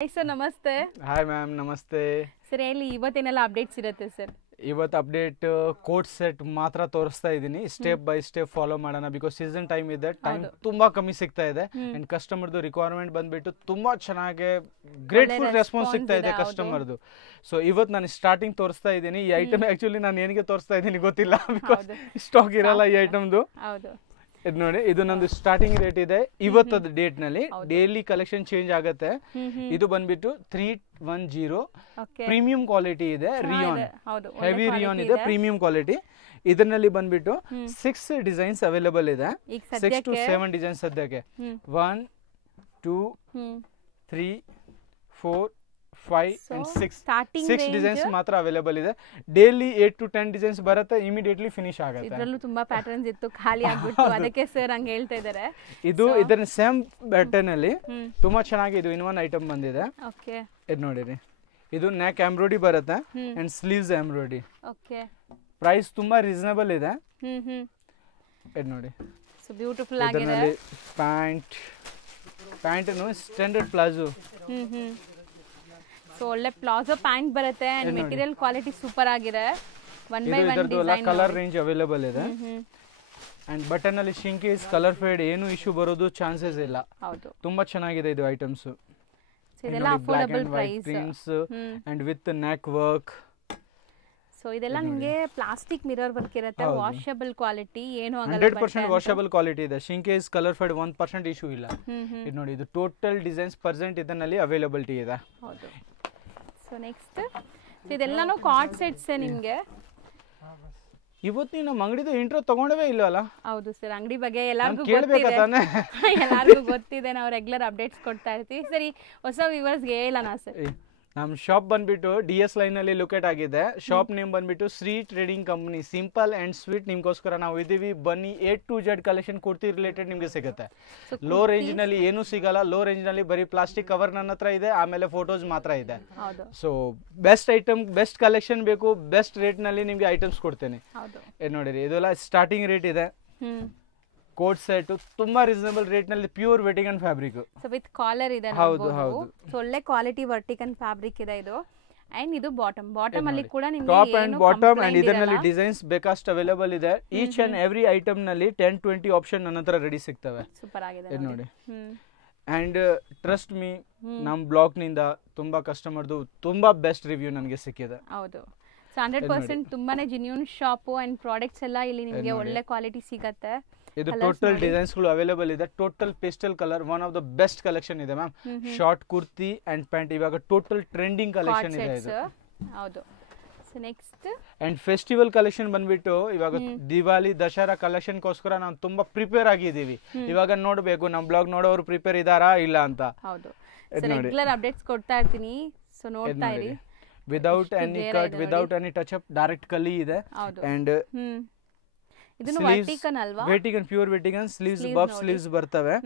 Hi sir, ನಮಸ್ತೆ. Hi ma'am, ನಮಸ್ತೆ. Sir ಹೇಳಿ, ಇವತ್ತೇನೆಲ್ಲ ಅಪ್ಡೇಟ್ಸ್ ಇರುತ್ತೆ ಸರ್? ಇವತ್ತು ಅಪ್ಡೇಟ್ ಕೋಟ್ ಸೆಟ್ ಮಾತ್ರ ತೋರಿಸ್ತಾ ಇದ್ದೀನಿ. ಸ್ಟೆಪ್ ಬೈ ಸ್ಟೆಪ್ ಫಾಲೋ ಮಾಡೋಣ. ಬಿಕಾಸ್ ಸೀಸನ್ ಟೈಮ್ ಇದೆ, ಟೈಮ್ ತುಂಬಾ ಕಮ್ಮಿ ಸಿಗ್ತಾ ಇದೆ. ಅಂಡ್ ಕಸ್ಟಮರ್ದು ರಿಕ್ವೈರ್ಮೆಂಟ್ ಬಂದ್ಬಿಟ್ಟು ತುಂಬಾ ಚೆನ್ನಾಗಿ ಗ್ರೇಟ್ಫುಲ್ ರೆಸ್ಪಾನ್ಸ್ ಸಿಗ್ತಾ ಇದೆ ಕಸ್ಟಮರ್ದು. ಸೊ ಇವತ್ತು ನಾನು ಸ್ಟಾರ್ಟಿಂಗ್ ತೋರಿಸ್ತಾ ಇದ್ದೀನಿ. ಈ ಐಟಮ್ ಆಕ್ಚುಲಿ ನಾನು ಏನಿಗೆ ತೋರಿಸ್ತಾ ಇದ್ದೀನಿ ಗೊತ್ತಿಲ್ಲ, ಬಿಕಾಸ್ ಸ್ಟಾಕ್ ಇರಲ್ಲ ಈ ಐಟಮ್ದು. ಇದು ನೋಡಿ, ಇದು ನಂದು ಸ್ಟಾರ್ಟಿಂಗ್ ರೇಟ್ ಇದೆ ಇವತ್ತದ ಡೇಟ್ ನಲ್ಲಿ. ಡೈಲಿ ಕಲೆಕ್ಷನ್ ಚೇಂಜ್ ಆಗುತ್ತೆ. ಇದು ಬಂದ್ಬಿಟ್ಟು 310 ಪ್ರೀಮಿಯಂ ಕ್ವಾಲಿಟಿ ಇದೆ. ರಿಯಾನ್, ಹೆವಿ ರಿಯಾನ್ ಇದೆ, ಪ್ರೀಮಿಯಂ ಕ್ವಾಲಿಟಿ. ಇದರಲ್ಲಿ ಬಂದ್ಬಿಟ್ಟು 6 ಡಿಸೈನ್ಸ್ ಅವೈಲೇಬಲ್ ಇದೆ. 6 to 7 ಡಿಸೈನ್ಸ್ ಸದ್ಯಕ್ಕೆ. 1 2 3 4 5 and 6 ಡಿಸೈನ್ಸ್ ಮಾತ್ರ ಅವೈಲೇಬಲ್ ಇದೆ. ಡೈಲಿ 8 to 10 ಡಿಸೈನ್ಸ್ ಬರುತ್ತೆ, ಇಮಿಡಿಯೇಟ್ಲಿ ಫಿನಿಶ್ ಆಗುತ್ತೆ. ಇದರಲ್ಲೂ ತುಂಬಾ ಪ್ಯಾಟರ್ನ್ಸ್ ಇತ್ತು, ಖಾಲಿ ಆಗ್ಬಿಟ್ಟು ಅದಕ್ಕೆ ಸರ್ ಹಂಗೆ ಹೇಳ್ತಾ ಇದ್ದಾರೆ. ಇದು ಇದರ ಸೇಮ್ ಪ್ಯಾಟರ್ನ್ ಅಲ್ಲಿ ತುಂಬಾ ಚೆನ್ನಾಗಿ ಇದು ಇನ್ನೊಂದು ಐಟಮ್ ಬಂದಿದೆ. ಓಕೆ, ಇದು ನೋಡಿರಿ, ಇದು ನೆಕ್ ಎಂಬ್ರಾಯ್ಡರಿ ಬರುತ್ತೆ and sleeves embroidery. Okay, price ತುಂಬಾ ರೀಸನಬಲ್ ಇದೆ. ಇದು ನೋಡಿ, ಸೊ ಬ್ಯೂಟಿಫುಲ್ ಆಗಿದೆ. Pant standard palazzo. ಸೊ ಒಳ್ಳೆ ಪ್ಲಾಜೋ ಪ್ಯಾಂಟ್ ಬರುತ್ತೆ ಅಂಡ್ ಮೆಟೀರಿಯಲ್ ಕ್ವಾಲಿಟಿ ಸೂಪರ್ ಆಗಿದೆ. 1 by 1 design, colour range available ಇದೆ. ಅಂಡ್ ಬಟನ್ ಅಲ್ಲಿ ಶಿಂಕೇಸ್, ಕಲರ್ ಫೇಡ್ ಏನು ಇಶ್ಯೂ ಬರೋದು ಚಾನ್ಸಸ್ ಇಲ್ಲ. ಹೌದು, ತುಂಬಾ ಚೆನ್ನಾಗಿದೆ ಇದು ಐಟಮ್ಸ್. ಇದೆಲ್ಲ affordable price prints and with neck work. So ಇದೆಲ್ಲ ನಿಮಗೆ ಪ್ಲಾಸ್ಟಿಕ್ ಮಿರರ್ ವರ್ಕ್ ಇರುತ್ತೆ, ವಾಷಬಲ್ ಕ್ವಾಲಿಟಿ, ಏನು ಆಗಲ್ಲ. 100% ವಾಷಬಲ್ ಕ್ವಾಲಿಟಿ ಇದೆ. ಶಿಂಕೇಸ್, ಕಲರ್ ಫೇಡ್ 1% ಇಶ್ಯೂ ಇಲ್ಲ. ಇದು ನೋಡಿ, ಇದು ಟೋಟಲ್ ಡಿಸೈನ್ಸ್ ಪ್ರೆಸೆಂಟ್ ಇದರಲ್ಲಿ ಅವೈಲಬಿಲಿಟಿ ಇದೆ. ಹೌದು. ಸೊ ನೆಕ್ಸ್ಟ್ ಇದೆಲ್ಲಾನು ಕಾರ್ಡ್ ಸೆಟ್ಸ್ ನಿಮಗೆ. ಇವತ್ತು ನಮ್ಮ ಅಂಗಡಿದು ಇಂಟ್ರೋ ತಗೊಂಡವೇ ಇಲ್ಲವಲ್ಲ? ಹೌದು ಸರ್, ಅಂಗಡಿ ಬಗ್ಗೆ ಎಲ್ಲರಿಗೂ ಗೊತ್ತಿದೆ. ಎಲ್ಲರಿಗೂ ಗೊತ್ತಿದೆ, ನಾವು ರೆಗ್ಯುಲರ್ ಅಪ್ಡೇಟ್ಸ್ ಕೊಡ್ತಾ ಇರ್ತೀವಿ. ಸರಿ, ಹೊಸ ವ್ಯೂವರ್ಸ್ಗೆ ಹೇಳೋಣ ಸರ್. ನಮ್ಮ ಶಾಪ್ ಬಂದ್ಬಿಟ್ಟು DS ಲೈನ್ ಅಲ್ಲಿ ಲೊಕೇಟ್ ಆಗಿದೆ. ಶಾಪ್ ನೇಮ್ ಬಂದ್ಬಿಟ್ಟು Shri trading company. Simple and sweet ನಿಮ್ಗೋಸ್ಕರ ನಾವು ಇದೀವಿ. ಬನ್ನಿ, A to Z collection kurti related ನಿಮ್ಗೆ ಸಿಗುತ್ತೆ. ಲೋ ರೇಂಜ್ ನಲ್ಲಿ ಏನು ಸಿಗಲ್ಲ. ಲೋ ರೇಂಜ್ ನಲ್ಲಿ ಬರೀ ಪ್ಲಾಸ್ಟಿಕ್ ಕವರ್ ನನ್ನ ಹತ್ರ ಇದೆ, ಆಮೇಲೆ ಫೋಟೋಸ್ ಮಾತ್ರ ಇದೆ. So best item, best collection ಬೇಕು, ಬೆಸ್ಟ್ ರೇಟ್ ನಲ್ಲಿ ನಿಮ್ಗೆ ಐಟಮ್ಸ್ ಕೊಡ್ತೇನೆ. ನೋಡಿರಿ, ಇದೆಲ್ಲ ಸ್ಟಾರ್ಟಿಂಗ್ ರೇಟ್ ಇದೆ. ಕೋಟ್ ಸೆಟ್ ತುಂಬಾ ರೀಸನಬಲ್ ರೇಟ್ ನಲ್ಲಿ, ಪ್ಯೂರ್ ವೆಟಿಕನ್ ಫ್ಯಾಬ್ರಿಕ್. ಸೊ ವಿತ್ ಕಾಲರ್ ಇದೆ. ಹೌದು ಹೌದು, ಸೊ ಒಳ್ಳೆ ಕ್ವಾಲಿಟಿ ವರ್ಟಿಕನ್ ಫ್ಯಾಬ್ರಿಕ್ ಇದೆ ಇದು. ಅಂಡ್ ಇದು ಬಾಟಮ್ ಅಲ್ಲಿ ಕೂಡ ನಿಮಗೆ ಟಾಪ್ ಅಂಡ್ ಬಾಟಮ್ ಅಂಡ್ ಇದರಲ್ಲಿ ಡಿಸೈನ್ಸ್ ಬೇಕಷ್ಟು ಅವೈಲೇಬಲ್ ಇದೆ. ಈಚ್ ಅಂಡ್ ಎವ್ರಿ ಐಟಮ್ ನಲ್ಲಿ 10-20 ಆಪ್ಷನ್ ನನ್ನ ಹತ್ರ ರೆಡಿ ಸಿಗ್ತವೆ. ಸೂಪರ್ ಆಗಿದೆ ಇದು ನೋಡಿ. ಅಂಡ್ ಟ್ರಸ್ಟ್ ಮೀ, ನಮ್ಮ ಬ್ಲಾಗ್ ನಿಂದ ತುಂಬಾ ಕಸ್ಟಮರ್ದು ತುಂಬಾ ಬೆಸ್ಟ್ ರಿವ್ಯೂ ನನಗೆ ಸಿಕ್ಕಿದೆ. ಹೌದು, 100% ತುಂಬಾನೇ ಜೆನ್ಯೂನ್ ಶಾಪ್ ಅಂಡ್ ಪ್ರಾಡಕ್ಟ್ಸ್ ಎಲ್ಲ ಇಲ್ಲಿ ನಿಮಗೆ ಒಳ್ಳೆ ಕ್ವಾಲಿಟಿ ಸಿಗುತ್ತೆ. ಇದು ಟೋಟಲ್ ಡಿಸೈನ್ಸ್ ಗಳು ಅವೈಲೇಬಲ್ ಇದೆ. Total pastel colour, one of the best collection ಇದೆ ma'am. Short kurti and pant ಇವಾಗ ಟೋಟಲ್ ಟ್ರೆಂಡಿಂಗ್ ಕಲೆಕ್ಷನ್ ಇದೆ ಇದು. ಹೌದು. So next and festival collection ಬಂದ್ಬಿಟ್ಟು ಇವಾಗ ದಿವಾಲಿ, ದಸರಾ ಕಲೆಕ್ಷನ್ ಗೋಸ್ಕರ ನಾವು ತುಂಬಾ ಪ್ರಿಪೇರ್ ಆಗಿದ್ದೀವಿ. ಇವಾಗ ನೋಡಬೇಕು ನಮ್ಮ ಬ್ಲಾಗ್ ನೋಡೋರು ಪ್ರಿಪೇರ್ ಇದಾರಾ ಇಲ್ಲ ಅಂತ. ಹೌದು, ರೆಗ್ಯುಲರ್ ಅಪ್ಡೇಟ್ಸ್ ಕೊಡ್ತಾ ಇರ್ತೀನಿ. ಸೊ ನೋಡ್ತಾ ಇರಿ. Without any cut, without any touch up, direct ಕಲಿ ಇದೆ. ಅಂಡ್ ಇದನ್ನು ವರ್ಟಿಕನ್ ಅಲ್ವಾ? Vatican, pure Vatican. Sleeves buff sleeves ಬರ್ತವೆ.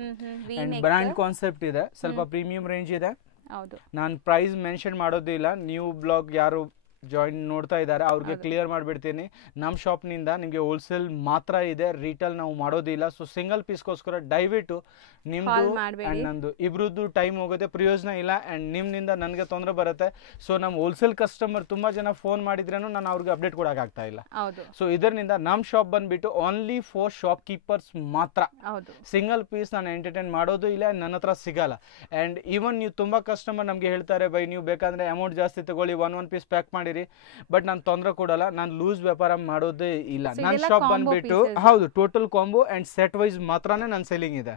ಅಂಡ್ ಬ್ರಾಂಡ್ ಕಾನ್ಸೆಪ್ಟ್ ಇದೆ, ಸ್ವಲ್ಪ ಪ್ರೀಮಿಯಂ ರೇಂಜ್ ಇದೆ. ಹೌದು, ನಾನು ಪ್ರೈಸ್ ಮೆನ್ಷನ್ ಮಾಡೋದಿಲ್ಲ. ನ್ಯೂ ಬ್ಲಾಗ್ ಯಾರು ಜಾಯಿನ್ ನೋಡ್ತಾ ಇದ್ದಾರೆ ಅವ್ರಿಗೆ ಕ್ಲಿಯರ್ ಮಾಡಿಬಿಡ್ತೀನಿ. ನಮ್ಮ ಶಾಪ್ನಿಂದ ನಿಮಗೆ ಹೋಲ್ಸೇಲ್ ಮಾತ್ರ ಇದೆ, ರೀಟೇಲ್ ನಾವು ಮಾಡೋದಿಲ್ಲ. ಸೊ ಸಿಂಗಲ್ ಪೀಸ್ಗೋಸ್ಕರ ದಯವಿಟ್ಟು ನಿಮ್ದು ಅಂಡ್ ನಂದು ಇಬ್ರದ್ದು ಟೈಮ್ ಹೋಗುತ್ತೆ, ಪ್ರಯೋಜನ ಇಲ್ಲ. ಅಂಡ್ ನಿಮ್ಮಿಂದ ನನಗೆ ತೊಂದರೆ ಬರುತ್ತೆ. ಸೊ ನಮ್ಮ ಹೋಲ್ಸೇಲ್ ಕಸ್ಟಮರ್ ತುಂಬಾ ಜನ ಫೋನ್ ಮಾಡಿದ್ರೇನು ನಾನು ಅವ್ರಿಗೆ ಅಪ್ಡೇಟ್ ಕೊಡಕ್ ಆಗ್ತಾ ಇಲ್ಲ. ಸೊ ಇದರಿಂದ ನಮ್ಮ ಶಾಪ್ ಬಂದ್ಬಿಟ್ಟು ಓನ್ಲಿ ಫಾರ್ ಶಾಪ್ ಕೀಪರ್ಸ್ ಮಾತ್ರ. ಸಿಂಗಲ್ ಪೀಸ್ ನಾನು ಎಂಟರ್ಟೈನ್ ಮಾಡೋದು ಇಲ್ಲ, ನನ್ನ ಹತ್ರ ಸಿಗಲ್ಲ. ಅಂಡ್ ಈವನ್ ನೀವು ತುಂಬಾ ಕಸ್ಟಮರ್ ನಮ್ಗೆ ಹೇಳ್ತಾರೆ, ಬೈ ನೀವು ಬೇಕಾದ್ರೆ ಅಮೌಂಟ್ ಜಾಸ್ತಿ ತಗೊಳ್ಳಿ, ಒನ್ ಪೀಸ್ ಪ್ಯಾಕ್ ಮಾಡಿ. ಬಟ್ ನಾನು ತೊಂದರೆ ಕೊಡಲ್ಲ, ನಾನು ಲೂಸ್ ವ್ಯಾಪಾರ ಮಾಡೋದೇ ಇಲ್ಲ. ನನ್ನ ಶಾಪ್ ಬಂದ್ಬಿಟ್ಟು ಹೌದು total combo and set wise ಮಾತ್ರನೇ ನನ್ನ ಸೆಲ್ಲಿಂಗ್ ಇದೆ.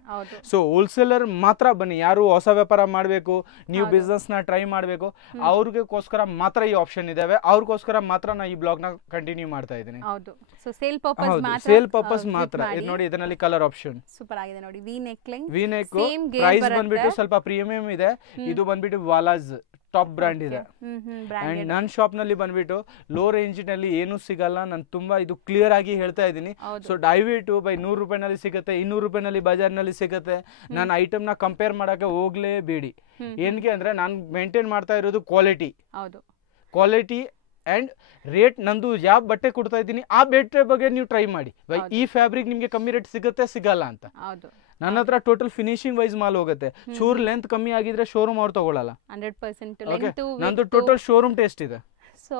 ಸೊ ಹೋಲ್ಸೇಲರ್ ಮಾತ್ರ ಬನ್ನಿ. ಯಾರು ಹೊಸ ವ್ಯಾಪಾರ ಮಾಡಬೇಕು, ನೀವು ಬಿಸ್ನೆಸ್ ನ ಟ್ರೈ ಮಾಡಬೇಕು, ಅವ್ರಿಗೋಸ್ಕರ ಮಾತ್ರ ಈ ಆಪ್ಷನ್ ಇದಾವೆ. ಅವ್ರಿಗೋಸ್ಕರ ಮಾತ್ರ ನಾನು ಈ ಬ್ಲಾಗ್ ನ ಕಂಟಿನ್ಯೂ ಮಾಡ್ತಾ ಇದ್ದೀನಿ. ಸೇಲ್ ಪರ್ಪಸ್ ಮಾತ್ರ. ಇದು ನೋಡಿ, ಇದರಲ್ಲಿ ಕಲರ್ ಆಪ್ಷನ್ ಸೂಪರ್ ಆಗಿದೆ ನೋಡಿ. ವಿ ನೆಕ್ ಪ್ರೈಸ್ ಬಂದ್ಬಿಟ್ಟು ಸ್ವಲ್ಪ ಪ್ರೀಮಿಯಂ ಇದೆ. ಇದು ಬಂದ್ಬಿಟ್ಟು ವಾಲಾಜ್ ಟಾಪ್ ಬ್ರ್ಯಾಂಡ್ ಇದೆ. ಅಂಡ್ ನನ್ನ ಶಾಪ್ ನಲ್ಲಿ ಬಂದ್ಬಿಟ್ಟು ಲೋ ರೇಂಜ್ ನಲ್ಲಿ ಏನು ಸಿಗಲ್ಲ. ನಾನು ತುಂಬಾ ಇದು ಕ್ಲಿಯರ್ ಆಗಿ ಹೇಳ್ತಾ ಇದ್ದೀನಿ. ಸೊ ದಯವಿಟ್ಟು ಬೈ 100 ರೂಪಾಯಿನಲ್ಲಿ ಸಿಗುತ್ತೆ, 200 ರೂಪಾಯಿನಲ್ಲಿ ಬಜಾರ್ನಲ್ಲಿ ಸಿಗುತ್ತೆ. ನಾನು ಐಟಮ್ ನ ಕಂಪೇರ್ ಮಾಡಕ್ಕೆ ಹೋಗ್ಲೇಬೇಡಿ. ಏನಕ್ಕೆ ಅಂದ್ರೆ ನಾನು ಮೇಂಟೈನ್ ಮಾಡ್ತಾ ಇರೋದು ಕ್ವಾಲಿಟಿ ಅಂಡ್ ರೇಟ್. ನಂದು ಯಾವ ಬಟ್ಟೆ ಕೊಡ್ತಾ ಇದ್ದೀನಿ ಆ ಬಟ್ಟೆ ಬಗ್ಗೆ ನೀವು ಟ್ರೈ ಮಾಡಿ. ಈ ಫ್ಯಾಬ್ರಿಕ್ ನಿಮ್ಗೆ ಕಮ್ಮಿ ರೇಟ್ ಸಿಗುತ್ತೆ ಸಿಗಲ್ಲ ಅಂತ. ನನ್ನ ಹತ್ರ ಟೋಟಲ್ ಫಿನಿಶಿಂಗ್ ವೈಸ್ ಮಾಲ್ ಹೋಗುತ್ತೆ. ಚೂರ್ ಲೆಂತ್ ಕಮ್ಮಿ ಆಗಿದ್ರೆ ಶೋರೂಮ್ ಅವ್ರು ತಗೊಳ್ಳಲ್ಲ. 100% ನಂದು ಟೋಟಲ್ ಶೋರೂಮ್ ಟೇಸ್ಟ್ ಇದೆ. ಸೊ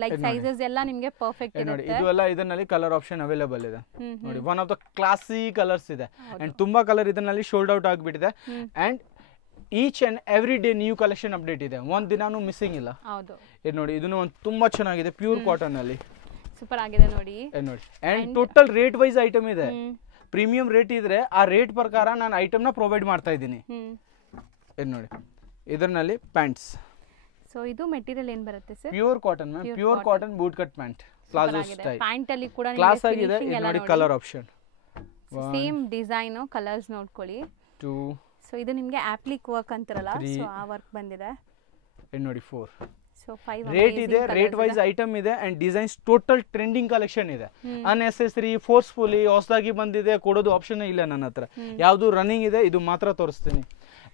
ಲೈಕ್ ಸೈಜಸ್ ಎಲ್ಲ ನಿಮಗೆ ಪರ್ಫೆಕ್ಟ್ ನೋಡಿ ಇರುತ್ತೆ. ಇದು ಎಲ್ಲ ಇದರಲ್ಲಿ ಕಲರ್ ಆಪ್ಷನ್ ಅವೈಲೇಬಲ್ ಇದೆ. ನೋಡಿ one of the classy colours ಇದೆ ಅಂಡ್ ತುಂಬಾ ಕಲರ್ ಇದರಲ್ಲಿ ಶೋಲ್ಡ್ ಔಟ್ ಆಗಿಬಿಟ್ಟಿದೆ and each and every day new collection update ಇದೆ. ಒಂದ್ ದಿನಾನು ಮಿಸ್ಸಿಂಗ್ ಇಲ್ಲ. ಹೌದು ಇದು ನೋಡಿ ಇದನ್ನು ಒಂದು ತುಂಬಾ ಚೆನ್ನಾಗಿದೆ ಪ್ಯೂರ್ ಕಾಟನ್ ಅಲ್ಲಿ. ಸೂಪರ್ ಆಗಿದೆ ನೋಡಿ. ನೋಡಿ and total rate wise item ಇದೆ. ಪ್ರೀಮಿಯಂ ರೇಟ್ ಇದ್ರೆ ಆ ರೇಟ್ ಪ್ರಕಾರ ನಾನು ಐಟಮ್ ನ ಪ್ರೊವೈಡ್ ಮಾಡ್ತಾ ಇದ್ದೀನಿ. ಇದು ನೋಡಿ ಇದರಲ್ಲಿ ಪ್ಯಾಂಟ್ಸ್. ಸೊ ಇದು ಮೆಟೀರಿಯಲ್ ಏನ್ ಬರುತ್ತೆ sir? Pure cotton ma'am, pure cotton boot cut pant, palazzo style. Pant ಅಲ್ಲಿ ಕೂಡ ಕ್ಲಾಸ್ ಆಗಿದೆ. ಇದು ನೋಡಿ colour option, same design, colours ನೋಡ್ಕೊಳ್ಳಿ. 2 ಸೊ ಇದು ನಿಮಗೆ ಆಪ್ಲಿಕ್ ವರ್ಕ್ ಅಂತಾರಲ್ಲ, ಸೊ ಆ ವರ್ಕ್ ಬಂದಿದೆ. ಇದು ನೋಡಿ 4. ಸೊ 5 ರೇಟ್ ಇದೆ, ರೇಟ್ ವೈಸ್ ಐಟಮ್ ಇದೆ and designs total trending collection ಇದೆ. ಅನ್ನೆಸೆಸರಿ ಫೋರ್ಸ್ಫುಲಿ ಹೊಸದಾಗಿ ಬಂದಿದೆ ಕೊಡೋದು ಆಪ್ಷನ್ ಇಲ್ಲ ನನ್ನ ಹತ್ರ. ಯಾವುದು ರನ್ನಿಂಗ್ ಇದೆ ಇದು ಮಾತ್ರ ತೋರಿಸ್ತೀನಿ.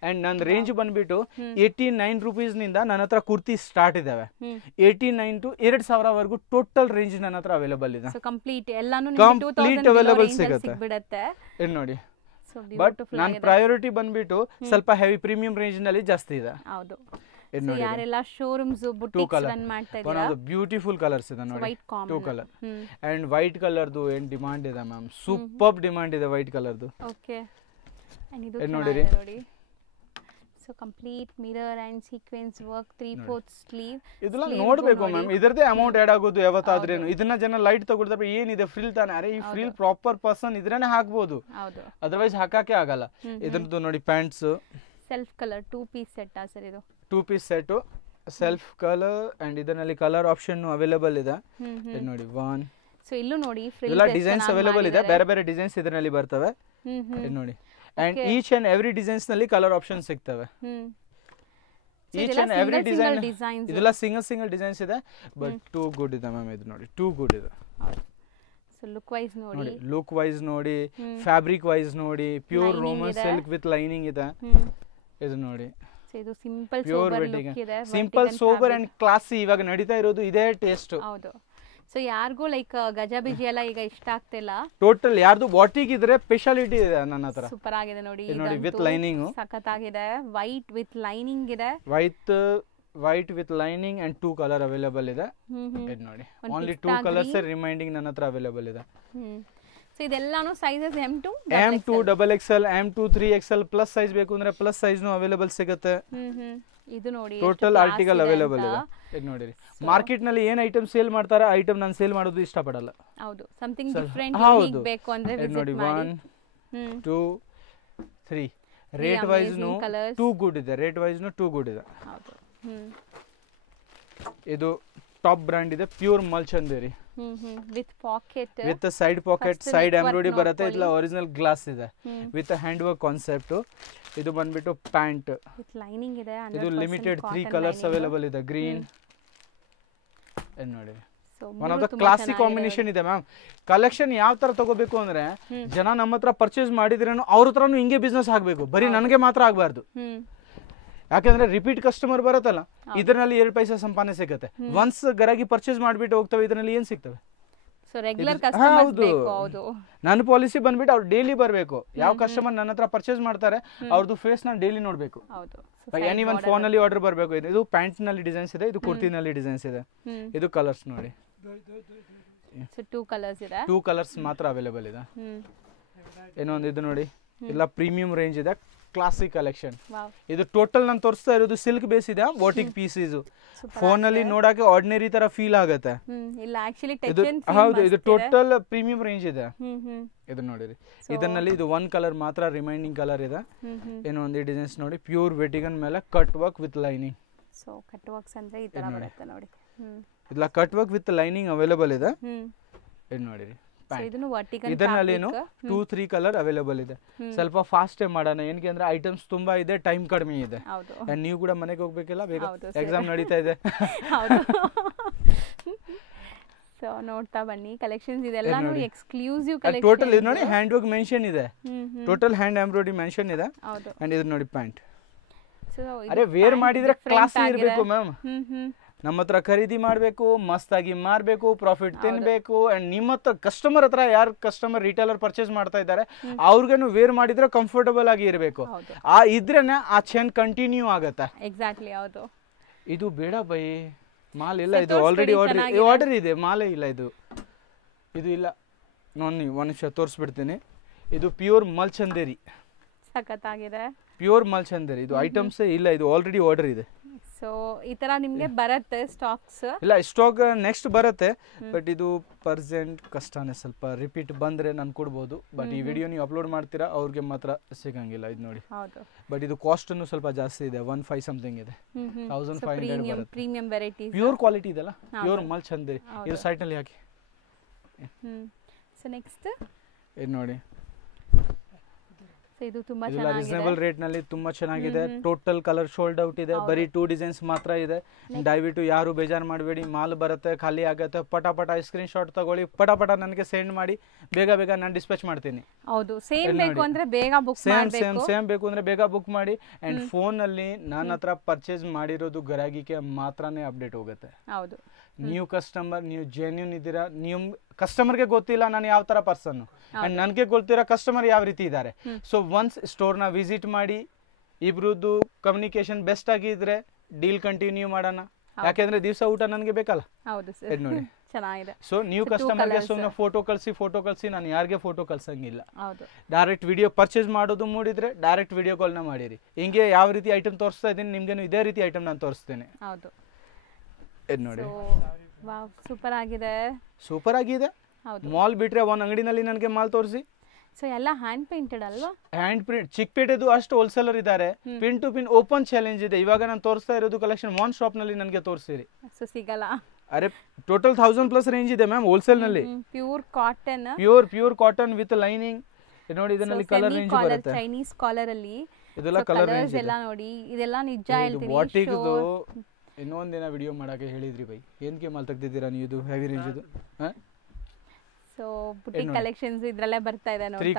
ಅಂಡ್ ನನ್ನ ರೇಂಜ್ ಬಂದ್ಬಿಟ್ಟು 89 ರೂಪೀಸ್ ನಿಂದ ನನ್ನ ಹತ್ರ ಕುರ್ತಿ ಸ್ಟಾರ್ಟ್ ಇದಾವೆ. 89 to 2000 ವರೆಗೂ ಟೋಟಲ್ ರೇಂಜ್ ನನ್ನ ಹತ್ರ ಅವೈಲೇಬಲ್ ಇದೆ. ಕಂಪ್ಲೀಟ್ ಎಲ್ಲಾನು ಕಂಪ್ಲೀಟ್ ಅವೈಲೇಬಲ್ ಸಿಗುತ್ತೆ. ಇದು ನೋಡಿ. ಬಟ್ ನನ್ನ ಪ್ರಯಾರಿಟಿ ಬಂದ್ಬಿಟ್ಟು ಸ್ವಲ್ಪ ಹೆವಿ ಪ್ರೀಮಿಯಂ ರೇಂಜ್ ನಲ್ಲಿ ಜಾಸ್ತಿ ಇದೆ. ಹೌದು. ಯಾರೆಲ್ಲ ಶೋರೂಮ್ಸ್ ಬುಟಿಕ್ಸ್ ರನ್ ಮಾಡ್ತಾ ಇದ್ದಾರೆ, ಒಂದು ಬ್ಯೂಟಿಫುಲ್ ಕಲರ್ಸ್ ಇದೆ ನೋಡಿ. 2 ಕಲರ್ ಅಂಡ್ ವೈಟ್ ಕಲರ್ದು ಏನ್ ಡಿಮಾಂಡ್ ಇದೆ ಮ್ಯಾಮ್, ಸೂಪರ್ ಡಿಮಾಂಡ್ ಇದೆ ವೈಟ್ ಕಲರ್ದು. ಓಕೆ. ಅಂಡ್ ಇದು ನೋಡಿ. So complete mirror and sequins work, 3/4 sleeve. ಇದೆಲ್ಲ ನೋಡಬೇಕು ಮ್ಯಾಮ್, ಇದರದೇ ಅಮೌಂಟ್ ಆಡ್ ಆಗೋದು ಯಾವತ್ತಾದ್ರೇನು. ಇದನ್ನ ಜನ ಲೈಟ್ ತಗೊಳ್ತಾರೆ, ಏನಿದೆ ಫ್ರಿಲ್ ತಾನೆ, ಅರೆ ಈ ಫ್ರಿಲ್ ಪ್ರಾಪರ್ ಪರ್ಸನ್ ಇದ್ರೇನೆ ಹಾಕ್ಬೋದು, ಅದರ್ವೈಸ್ ಹಾಕಕ್ಕೆ ಆಗಲ್ಲ. ಇದ್ರದ್ದು ನೋಡಿ pants self colour 2 piece set ಆ ಸರ್. ಇದು 2 piece set self colour and ಇದರಲ್ಲಿ ಕಲರ್ ಆಪ್ಷನ್ ಅವೈಲೇಬಲ್ ಇದೆ. ಇದು ನೋಡಿ 1. ಸೊ ಇಲ್ಲೂ ನೋಡಿ ಫ್ರಿಲ್ ಎಲ್ಲ ಡಿಸೈನ್ಸ್ ಅವೈಲೇಬಲ್ ಇದೆ, ಬೇರೆ ಬೇರೆ ಡಿಸೈನ್ಸ್ ಇದರಲ್ಲಿ ಬರ್ತವೆ. ಇದು ನೋಡಿ and each and every designs ನಲ್ಲಿ ಕಲರ್ ಆಪ್ಷನ್ ಸಿಗ್ತವೆ. ಈಚ್ ಅಂಡ್ ಎವ್ರಿ ಡಿಸೈನ್ ಇದೆಲ್ಲ ಸಿಂಗಲ್ ಡಿಸೈನ್ಸ್ ಇದೆ, ಬಟ್ ಟೂ ಗುಡ್ ಇದೆ ಮ್ಯಾಮ್. ಇದು ನೋಡಿ ಟೂ ಗುಡ್ ಇದೆ. ಸೊ ಲುಕ್ ವೈಸ್ ನೋಡಿ, ಲುಕ್ ವೈಸ್ ನೋಡಿ, ಫ್ಯಾಬ್ರಿಕ್ ವೈಸ್ ನೋಡಿ, pure Roman silk with lining ಇದೆ. ಇದು ನೋಡಿ ಇದು ಸಿಂಪಲ್ ಸೋಬರ್ ಲುಕ್ ಇದೆ, ಸಿಂಪಲ್ ಸೋಬರ್ ಅಂಡ್ ಕ್ಲಾಸಿ. ಇವಾಗ ನಡೀತಾ ಇರೋದು ಇದೇ ಟೇಸ್ಟ್. ಹೌದು. ಸೊ ಯಾರಿಗೂ ಲೈಕ್ ಗಜಾಬಿಜಿ ಎಲ್ಲ ಈಗ ಇಷ್ಟ ಆಗ್ತಿಲ್ಲ. ಟೋಟಲ್ ಯಾರ್ದು ಬಾಟಿಕ್ ಇದ್ರೆ ಸ್ಪೆಷಾಲಿಟಿ ಇದೆ ನನ್ನ ಹತ್ರ. ಸೂಪರ್ ಆಗಿದೆ ನೋಡಿ. ನೋಡಿ ವಿತ್ ಲೈನಿಂಗ್ ಸಖತ್ತಾಗಿದೆ. ವೈಟ್ ವಿತ್ ಲೈನಿಂಗ್ ಇದೆ. White with lining and 2 colour available ಇದೆ. ಇದು ನೋಡಿ ಓನ್ಲಿ 2 ಕಲರ್ಸ್ ರಿಮೈಂಡಿಂಗ್ ನನ್ನ ಹತ್ರ ಅವೈಲೇಬಲ್ ಇದೆ. ಸೊ ಇದೆಲ್ಲಾನು sizes M2 XXL, M2 3XL plus size ಬೇಕು ಅಂದ್ರೆ ಪ್ಲಸ್ ಸೈಜ್ ನು ಅವೈಲೇಬಲ್ ಸಿಗುತ್ತೆ. ಇದು ನೋಡಿ ಟೋಟಲ್ ಆರ್ಟಿಕಲ್ ಅವೈಲೇಬಲ್ ಇದೆ. ಇದು ನೋಡಿರಿ, ಮಾರ್ಕೆಟ್ ನಲ್ಲಿ ಏನ್ ಐಟಮ್ ಸೇಲ್ ಮಾಡ್ತಾರೆ ಐಟಮ್ ನಾನು ಸೇಲ್ ಮಾಡೋದು ಇಷ್ಟಪಡಲ್ಲ. ಹೌದು, ಸಮಥಿಂಗ್ ಡಿಫರೆಂಟ್ ಯೂನಿಕ್ ಬೇಕು ಅಂದ್ರೆ ವಿಸಿಟ್ ಮಾಡಿ. 1 2 3 ರೇಟ್ ವೈಸ್ ನು 2 ಗುಡ್ ಇದೆ. ರೇಟ್ ವೈಸ್ ನು 2 ಗುಡ್ ಇದೆ. ಹೌದು. ಇದು ಟಾಪ್ ಬ್ರಾಂಡ್ ಇದೆ, pure Mulchanderi with pocket, with side pocket, side embroidery ಬರುತ್ತೆ. ಇಲ್ಲ ಒರಿಜಿನಲ್ ಗ್ಲಾಸ್ ಇದೆ ವಿತ್ ಹ್ಯಾಂಡ್ ವರ್ಕ್ ಕಾನ್ಸೆಪ್ಟ್. ಇದು ಬಂದ್ಬಿಟ್ಟು ಪ್ಯಾಂಟ್ ವಿತ್ ಲೈನಿಂಗ್ ಇದೆ. ಇದು ಲಿಮಿಟೆಡ್ 3 ಕಲರ್ಸ್ ಅವೈಲೇಬಲ್ ಇದೆ. ಗ್ರೀನ್ ನೋಡಿ, one of the classic combination ಇದೆ ಮ್ಯಾಮ್. ಕಲೆಕ್ಷನ್ ಯಾವ ತರ ತಗೋಬೇಕು ಅಂದ್ರೆ ಜನ ನಮ್ಮ ಹತ್ರ ಪರ್ಚೇಸ್ ಮಾಡಿದ್ರೇನು ಅವ್ರ ಹತ್ರನು ಹಿಂಗೆ ಬಿಸ್ನೆಸ್ ಆಗ್ಬೇಕು, ಬರೀ ನನಗೆ ಮಾತ್ರ ಆಗ್ಬಾರ್ದು. ಯಾಕಂದ್ರೆ ರಿಪೀಟ್ ಕಸ್ಟಮರ್ ಬರುತ್ತಲ್ಲ, ಇದರಲ್ಲಿ 2 ಪೈಸೆ ಸಂಪಾದನೆ ಸಿಗುತ್ತೆ. ಒನ್ಸ್ ಗರಾಗಿ ಪರ್ಚೇಸ್ ಮಾಡ್ಬಿಟ್ಟು ಹೋಗ್ತವೆ, ಇದರಲ್ಲಿ ಏನ್ ಸಿಗ್ತವೆ? ನನ್ನ ಪಾಲಿಸಿ ಬಂದ್ಬಿಟ್ಟು ಅವ್ರು ಡೈಲಿ ಬರಬೇಕು. ಯಾವ ಕಸ್ಟಮರ್ ನನ್ನ ಹತ್ರ ಪರ್ಚೇಸ್ ಮಾಡ್ತಾರೆ ಅವ್ರದ್ದು ಫೇಸ್ ನಾನು ಡೈಲಿ ನೋಡ್ಬೇಕು. ಎನಿ ಒನ್ ಫೋನ್ ಅಲ್ಲಿ ಆರ್ಡರ್ ಬರಬೇಕು. ಇದು ಪ್ಯಾಂಟ್ ನಲ್ಲಿ ಡಿಸೈನ್ಸ್ ಇದೆ, ಇದು ಕುರ್ತಿನಲ್ಲಿ ಡಿಸೈನ್ಸ್ ಇದೆ. ಇದು ಕಲರ್ಸ್ ನೋಡಿ, 2 ಕಲರ್ಸ್ ಇದೆ. 2 ಕಲರ್ಸ್ ಮಾತ್ರ ಅವೈಲೇಬಲ್ ಇದೆ. ಏನೊಂದು ಇದು ನೋಡಿ, ಎಲ್ಲ ಪ್ರೀಮಿಯಂ ರೇಂಜ್ ಇದೆ, ಕ್ಲಾಸಿಕ್ ಕಲೆಕ್ಷನ್. ಇದು ಟೋಟಲ್ ನಾನು ತೋರಿಸ್ತಾ ಇರೋದು ಸಿಲ್ಕ್ ಬೇಸ್ ಇದೆ, ಬಾಟಿಕ್ ಪೀಸ್. ಇದು ಫೋನ್ ಅಲ್ಲಿ ನೋಡಕ್ಕೆ ಆರ್ಡಿನರಿ ತರ ಫೀಲ್ ಆಗುತ್ತೆ. ಹೌದು, ಇದು ಟೋಟಲ್ ಪ್ರೀಮಿಯಂ ರೇಂಜ್ ಇದೆ. ಇದು ನೋಡಿರಿ, ಇದರಲ್ಲಿ ಇದು 1 ಕಲರ್ ಮಾತ್ರ ರಿಮೈನಿಂಗ್ ಕಲರ್ ಇದೆ. ಏನೋ ಒಂದು ಡಿಸೈನ್ಸ್ ನೋಡಿ, ಪ್ಯೂರ್ ವೆಟಿಗನ್ ಮೇಲೆ cut work with lining. So cut works ಅಂದ್ರೆ ಈ ತರ ಬರುತ್ತೆ ನೋಡಿ. ಇದೆಲ್ಲ cut work with lining available ಇದೆ. ಇದು ನೋಡಿರಿ, ಇದರಲ್ಲಿ 2-3 ಕಲರ್ ಅವೈಲೇಬಲ್ ಇದೆ. ಸ್ವಲ್ಪ ಫಾಸ್ಟ್ ಮಾಡೋಣ, ಏನಕ್ಕೆ ಅಂದ್ರೆ ಐಟಮ್ಸ್ ತುಂಬಾ ಇದೆ, ಟೈಮ್ ಕಡಿಮೆ ಇದೆ. ನೀವು ಕೂಡ ಮನೆಗೆ ಹೋಗ್ಬೇಕಿಲ್ಲ, ಬೇಗ ಎಕ್ಸಾಮ್ ನಡೀತಾ ಇದೆ. ಸೊ ನೋಡ್ತಾ ಬನ್ನಿ, ಕಲೆಕ್ಷನ್ಸ್ ಇದೆಲ್ಲ ಎಕ್ಸ್ಕ್ಲೂಸಿವ್ ಕಲೆಕ್ಷನ್. ಟೋಟಲ್ ಇದು ನೋಡಿ ಹ್ಯಾಂಡ್ ವರ್ಕ್ ಮೆನ್ಷನ್ ಇದೆ, ಟೋಟಲ್ ಹ್ಯಾಂಡ್ ಎಂಬ್ರಾಯ್ಡರಿ ಮೆನ್ಷನ್ ಇದೆ. ಅಂಡ್ ಇದು ನೋಡಿ ಪ್ಯಾಂಟ್. ಅರೆ ವೇರ್ ಮಾಡಿದ್ರೆ ಕ್ಲಾಸಿ ಇರಬೇಕು ಮ್ಯಾಮ್. ನಮ್ಮ ಹತ್ರ ಖರೀದಿ ಮಾಡಬೇಕು, ಮಸ್ತಾಗಿ ಮಾರಬೇಕು, ಪ್ರಾಫಿಟ್ ತಿನ್ಬೇಕು. ಅಂಡ್ ನಿಮ್ಮ ಹತ್ರ ಕಸ್ಟಮರ್ ಹತ್ರ ಯಾರು ಕಸ್ಟಮರ್ ರಿಟೇಲರ್ ಪರ್ಚೇಸ್ ಮಾಡ್ತಾ ಇದ್ದಾರೆ ಅವ್ರಿಗೇನು ವೇರ್ ಮಾಡಿದ್ರೆ ಕಂಫರ್ಟಬಲ್ ಆಗಿ ಇರಬೇಕು. ಆ ಇದ್ರೇನೆ ಆ ಚೇನ್ ಕಂಟಿನ್ಯೂ ಆಗತ್ತೆ. ಎಕ್ಸಾಕ್ಟ್ಲಿ. ಹೌದು. ಇದು ಬೇಡ ಬೈ, ಮಾಲ್ ಇಲ್ಲ, ಇದು ಆಲ್ರೆಡಿ ಆರ್ಡರ್ ಇದೆ, ಮಾಲೇ ಇಲ್ಲ. ಇದು ಇಲ್ಲ, ನಾನು ಒಂದು ನಿಮಿಷ ತೋರಿಸ್ಬಿಡ್ತೀನಿ. ಇದು ಪ್ಯೂರ್ ಮಲ್ಚಂದೇರಿ, ಸಖತ್ತಾಗಿದೆ. ಪ್ಯೂರ್ ಮಲ್ಚಂದೇರಿ. ಇದು ಐಟಮ್ಸ್ ಇಲ್ಲ, ಇದು ಆಲ್ರೆಡಿ ಆರ್ಡರ್ ಇದೆ. ಸೊ ಈ ತರ ನಿಮ್ಗೆ ಬರುತ್ತೆ ಸ್ಟಾಕ್ಸ್? ಇಲ್ಲ, ಸ್ಟಾಕ್ ನೆಕ್ಸ್ಟ್ ಬರುತ್ತೆ, ಬಟ್ ಇದು ಪರ್ಸೆಂಟ್ ಕಷ್ಟನೇ. ಸ್ವಲ್ಪ ರಿಪೀಟ್ ಬಂದ್ರೆ ನಾನು ಕೊಡ್ಬೋದು, ಬಟ್ ಈ ವಿಡಿಯೋ ನೀವು ಅಪ್ಲೋಡ್ ಮಾಡ್ತೀರಾ ಅವ್ರಿಗೆ ಮಾತ್ರ ಸಿಗಂಗಿಲ್ಲ. ಇದು ನೋಡಿ, ಬಟ್ ಇದು ಕಾಸ್ಟ್ ಸ್ವಲ್ಪ ಜಾಸ್ತಿ ಇದೆ, 1500 ಸಮಥಿಂಗ್ ಇದೆ, 1500 ಪ್ರೀಮಿಯಂ ವೆರೈಟೀಸ್, ಪ್ಯೂರ್ ಕ್ವಾಲಿಟಿ ಇದೆಲ್ಲ, ಪ್ಯೂರ್ ಮಲ್ಚಂದೇರಿ. ಇದು ಸೈಟ್ ನಲ್ಲಿ ಹಾಕಿ. ಸೊ ನೆಕ್ಸ್ಟ್ ಇದು ನೋಡಿ, ಇದು ತುಂಬಾ ಚೆನ್ನಾಗಿದೆ, ರೀಸನಬಲ್ ರೇಟ್ ನಲ್ಲಿ ತುಂಬಾ ಚೆನ್ನಾಗಿದೆ. ಟೋಟಲ್ ಕಲರ್ ಶೋಲ್ಡ್ ಔಟ್ ಇದೆ, ಬರೀ 2 ಡಿಸೈನ್ಸ್ ಮಾತ್ರ ಇದೆ. ದಯವಿಟ್ಟು ಯಾರು ಬೇಜಾರು ಮಾಡಬೇಡಿ, ಮಾಲ್ ಬರುತ್ತೆ, ಖಾಲಿ ಆಗುತ್ತೆ, ಪಟ ಸ್ಕ್ರೀನ್ ಶಾಟ್ ತಗೊಳ್ಳಿ, ಪಟ ನನಗೆ ಸೆಂಡ್ ಮಾಡಿ, ಬೇಗ ನಾನು ಡಿಸ್ಪ್ಯಾಚ್ ಮಾಡ್ತೀನಿ. ಹೌದು, ಸೇಮ್ ಬೇಕು ಅಂದ್ರೆ ಬೇಗ ಬುಕ್ ಮಾಡಬೇಕು, ಸೇಮ್ ಬೇಕು ಅಂದ್ರೆ ಬೇಗ ಬುಕ್ ಮಾಡಿ. ಅಂಡ್ ಫೋನ್ ಅಲ್ಲಿ ನನ್ನ ಹತ್ರ ಪರ್ಚೇಸ್ ಮಾಡಿರೋದು ಗ್ರಾಹಕಿಗೆ ಮಾತ್ರನೇ ಅಪ್ಡೇಟ್ ಹೋಗುತ್ತೆ. ಹೌದು, ನೀವು ಕಸ್ಟಮರ್, ನೀವು ಜೆನ್ಯೂನ್ ಇದ್ದೀರಾ, ನೀವು ಕಸ್ಟಮರ್ಗೆ ಗೊತ್ತಿಲ್ಲ ನಾನು ಯಾವ ತರ ಪರ್ಸನ್, ಅಂಡ್ ನನಗೆ ಗೊತ್ತಿರೋ ಕಸ್ಟಮರ್ ಯಾವ ರೀತಿ ಇದ್ದಾರೆ. ಸೊ ಒನ್ಸ್ ಸ್ಟೋರ್ನ ವಿಸಿಟ್ ಮಾಡಿ, ಇಬ್ರದ್ದು ಕಮ್ಯುನಿಕೇಶನ್ ಬೆಸ್ಟ್ ಆಗಿದ್ರೆ ಡೀಲ್ ಕಂಟಿನ್ಯೂ ಮಾಡೋಣ. ಯಾಕೆಂದ್ರೆ ದಿವಸ ಊಟ ನನಗೆ ಬೇಕಲ್ಲ. ನೋಡಿ ಚೆನ್ನಾಗಿದೆ. ಸೊ ನೀವು ಕಸ್ಟಮರ್ಗೆ ಸುಮ್ಮನೆ ಫೋಟೋ ಕಳಿಸಿ ನಾನು ಯಾರಿಗೆ ಫೋಟೋ ಕಳ್ಸಂಗಿಲ್ಲ. ಡೈರೆಕ್ಟ್ ವಿಡಿಯೋ ಪರ್ಚೇಸ್ ಮಾಡೋದು ಮೂಡಿದ್ರೆ ಡೈರೆಕ್ಟ್ ವಿಡಿಯೋ ಕಾಲ್ನ ಮಾಡಿರಿ. ಹಿಂಗೆ ಯಾವ ರೀತಿ ಐಟಮ್ ತೋರಿಸ್ತಾ ಇದ್ದೀನಿ ನಿಮ್ಗೇನು ಇದೇ ರೀತಿ ಐಟಮ್ ನಾನು ತೋರಿಸ್ತೇನೆ. ನೋಡಿ, ಸೂಪರ್ ಆಗಿದೆ, ಸೂಪರ್ ಆಗಿದೆ. ಮಾಲ್ ಬಿಟ್ರೆ ಒಂದ್ ಅಂಗಡಿನಲ್ಲಿ ನನಗೆ ಮಾಲ್ ತೋರಿಸಿ. ಸೊ ಎಲ್ಲ ಹ್ಯಾಂಡ್ ಪೇಂಟೆಡ್ ಅಲ್ವಾ? ಹ್ಯಾಂಡ್ ಪ್ರಿಂಟ್, ಚಿಕ್ಕಪೇಟೆದು ಅಷ್ಟು ಹೋಲ್ಸೇಲರ್ ಇದ್ದಾರೆ. Pin to pin open challenge ಇದೆ. ಇವಾಗ ನಾನು ತೋರಿಸ್ತಾ ಇರೋದು ಕಲೆಕ್ಷನ್ ಮಾನ್ ಶಾಪ್ ನಲ್ಲಿ ನನಗೆ ತೋರಿಸಿರಿ. ಸೊ ಸಿಗಲ್ಲ. ಅರೆ ಟೋಟಲ್ 1000+ ರೇಂಜ್ ಇದೆ ಮ್ಯಾಮ್ ಹೋಲ್ಸೇಲ್ ನಲ್ಲಿ. Pure cotton, pure cotton with lining. ನೋಡಿ ಇದರಲ್ಲಿ ಕಲರ್ ರೇಂಜ್ ಬರುತ್ತೆ. ಚೈನೀಸ್ ಕಾಲರ್ ಅಲ್ಲಿ ಇದೆಲ್ಲ ಕಲರ್ ರೇಂಜ್ ಎಲ್ಲ ನೋಡಿ, ಇದೆಲ್ಲ ನಿಜ ಹೇಳ್ತೀನಿ. ಬಾಟಿಕ್ದು ಇನ್ನೊಂದಿನ ವಿಡಿಯೋ ಮಾಡಕ್ಕೆ ಹೇಳಿದ್ರಿ ಬೈ, ಏನಕ್ಕೆ ಮಾಲ್ ತೆಗ್ದಿದ್ದೀರಾ ನೀವು? ಇದು ಹೆವಿ ರೇಂಜ್ ಇದು. ಸೊ ಬುಟಿಕ್ ಕಲೆಕ್ಷನ್ಸ್ ಇದ್ರಲ್ಲೇ ಬರ್ತಾ ಇದೆ ನೋಡಿ.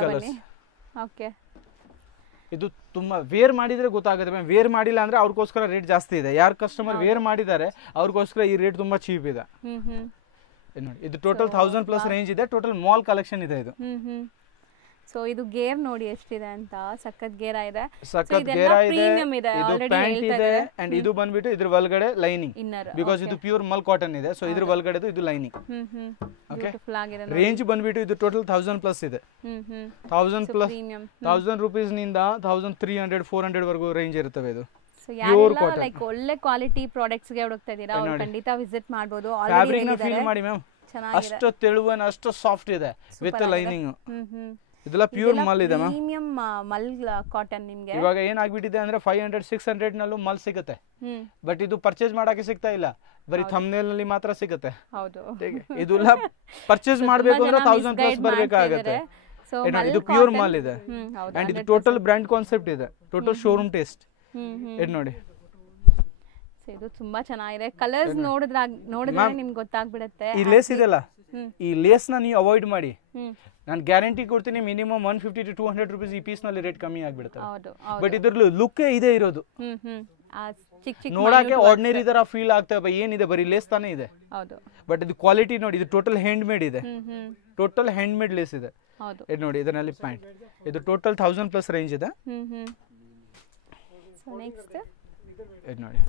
ಓಕೆ, ಇದು ತುಂಬಾ ವೇರ್ ಮಾಡಿದ್ರೆ ಗೊತ್ತಾಗುತ್ತೆ ಮ್ಯಾಮ್. ವೇರ್ ಮಾಡಿಲ್ಲ ಅಂದ್ರೆ ಅವ್ರಿಗೋಸ್ಕರ ರೇಟ್ ಜಾಸ್ತಿ ಇದೆ. ಯಾರು ಕಸ್ಟಮರ್ ವೇರ್ ಮಾಡಿದ್ದಾರೆ ಅವ್ರಿಗೋಸ್ಕರ ಈ ರೇಟ್ ತುಂಬಾ ಚೀಪ್ ಇದೆ. ನೋಡಿ, ಇದು ಟೋಟಲ್ 1000+ ರೇಂಜ್ ಇದೆ. ಟೋಟಲ್ ಮಾಲ್ ಕಲೆಕ್ಷನ್ ಇದೆ ಇದು. ಸೊ ಇದು ಗೇರ್ ನೋಡಿ ಎಷ್ಟಿದೆ ಅಂತ, ಸಖತ್ ಗೇರ ಇದೆ, ಸಖತ್ ಗೇರ ಇದೆ. ಇದು ಪ್ಯಾಂಟ್ ಇದೆ ಅಂಡ್ ಇದು ಬಂದ್ಬಿಟ್ಟು ಇದ್ರ ಒಳಗಡೆ ಲೈನಿಂಗ್, ಬಿಕಾಸ್ ಇದು ಪ್ಯೂರ್ ಮಲ್ ಕಾಟನ್ ಇದೆ. ಸೊ ಇದ್ರ ಒಳಗಡೆ ಇದು ಲೈನಿಂಗ್. ಓಕೆ, ರೇಂಜ್ ಬಂದ್ಬಿಟ್ಟು ಇದು ಟೋಟಲ್ 1000+ ಇದೆ. 1000 ರೂಪೀಸ್ ನಿಂದ 1300 400 ವರೆಗೂ ರೇಂಜ್ ಇರುತ್ತವೆ. ಇದು ಪ್ಯೂರ್ ಕಾಟನ್, ಲೈಕ್ ಒಳ್ಳೆ ಕ್ವಾಲಿಟಿ ಪ್ರಾಡಕ್ಟ್ಸ್ ಗೆ ಹುಡುಕ್ತಾ ಇದ್ದೀರಾ, ಅವ್ರು ಖಂಡಿತ ವಿಸಿಟ್ ಮಾಡಬಹುದು. ಫ್ಯಾಬ್ರಿಕ್ ನ ಫೀಲ್ ಮಾಡಿ ಮ್ಯಾಮ್, ಅಷ್ಟು ತೆಳುವನ ಅಷ್ಟು ಸಾಫ್ಟ್ ಇದೆ ವಿತ್ ಲೈನಿಂಗ್. ಇದೆಲ್ಲ ಪ್ಯೂರ್ ಮಲ್ ಇದೆ ಮ್ಯಾಮ್, ಪ್ರೀಮಿಯಂ ಮಲ್ ಕಾಟನ್. ನಿಮಗೆ ಇವಾಗ ಏನಾಗ್ಬಿಟ್ಟಿದೆ ಅಂದ್ರೆ 500 600 ನಲ್ಲೂ ಮಲ್ ಸಿಗುತ್ತೆ, ಬಟ್ ಇದು ಪರ್ಚೇಸ್ ಮಾಡಕ್ಕೆ ಸಿಗ್ತಾ ಇಲ್ಲ, ಬರೀ ಥಂಬ್ನೇಲ್ ನಲ್ಲಿ ಮಾತ್ರ ಸಿಗುತ್ತೆ. ಹೌದು, ಇದೆಲ್ಲ ಪರ್ಚೇಸ್ ಮಾಡಬೇಕು ಅಂದ್ರೆ 1000+ ಬರಬೇಕಾಗುತ್ತೆ. ಇದು ಪ್ಯೂರ್ ಮಲ್ ಇದೆ ಅಂಡ್ ಇದು ಟೋಟಲ್ ಬ್ರ್ಯಾಂಡ್ ಕಾನ್ಸೆಪ್ಟ್ ಇದೆ, ಟೋಟಲ್ ಶೋರೂಮ್ ಟೇಸ್ಟ್. ಇದು ನೋಡಿ, ಇದು ತುಂಬಾ ಚೆನ್ನಾಗಿದೆ. ಕಲರ್ಸ್ ನೋಡಿದ್ರೆ ನಿಮ್ಗೆ ಗೊತ್ತಾಗ್ಬಿಡುತ್ತೆ. ಈ ಲೇಸ್ ಇದೆಲ್ಲ, ಈ ಲೇಸ್ ನ ನೀವು ಅವಾಯ್ಡ್ ಮಾಡಿ. ನಾನು ಗ್ಯಾರಂಟಿ ಕೊಡ್ತೀನಿ, ಮಿನಿಮಮ್ 150 to 200 ರೂಪೀಸ್ ಈ ಪೀಸ್ ನಲ್ಲಿ ರೇಟ್ ಕಮ್ಮಿ ಆಗ್ಬಿಡುತ್ತೆ. ಬಟ್ ಇದ್ರ ಲುಕ್ ಇದೆ ಇರೋದು, ನೋಡಕ್ಕೆ ಆರ್ಡಿನರಿ ತರ ಫೀಲ್ ಆಗ್ತವೆ. ಏನಿದೆ ಬರೀ ಲೇಸ್ ತಾನೇ ಇದೆ, ಬಟ್ ಇದು ಕ್ವಾಲಿಟಿ ನೋಡಿ. ಇದು ಟೋಟಲ್ ಹ್ಯಾಂಡ್ ಮೇಡ್ ಇದೆ, ಟೋಟಲ್ ಹ್ಯಾಂಡ್ ಮೇಡ್ ಲೇಸ್ ಇದೆ. ಇದು ನೋಡಿ, ಇದರಲ್ಲಿ ಪ್ಯಾಂಟ್ ಇದು ಟೋಟಲ್ 1000+ ರೇಂಜ್ ಇದೆ. ಇದು ನೋಡಿ,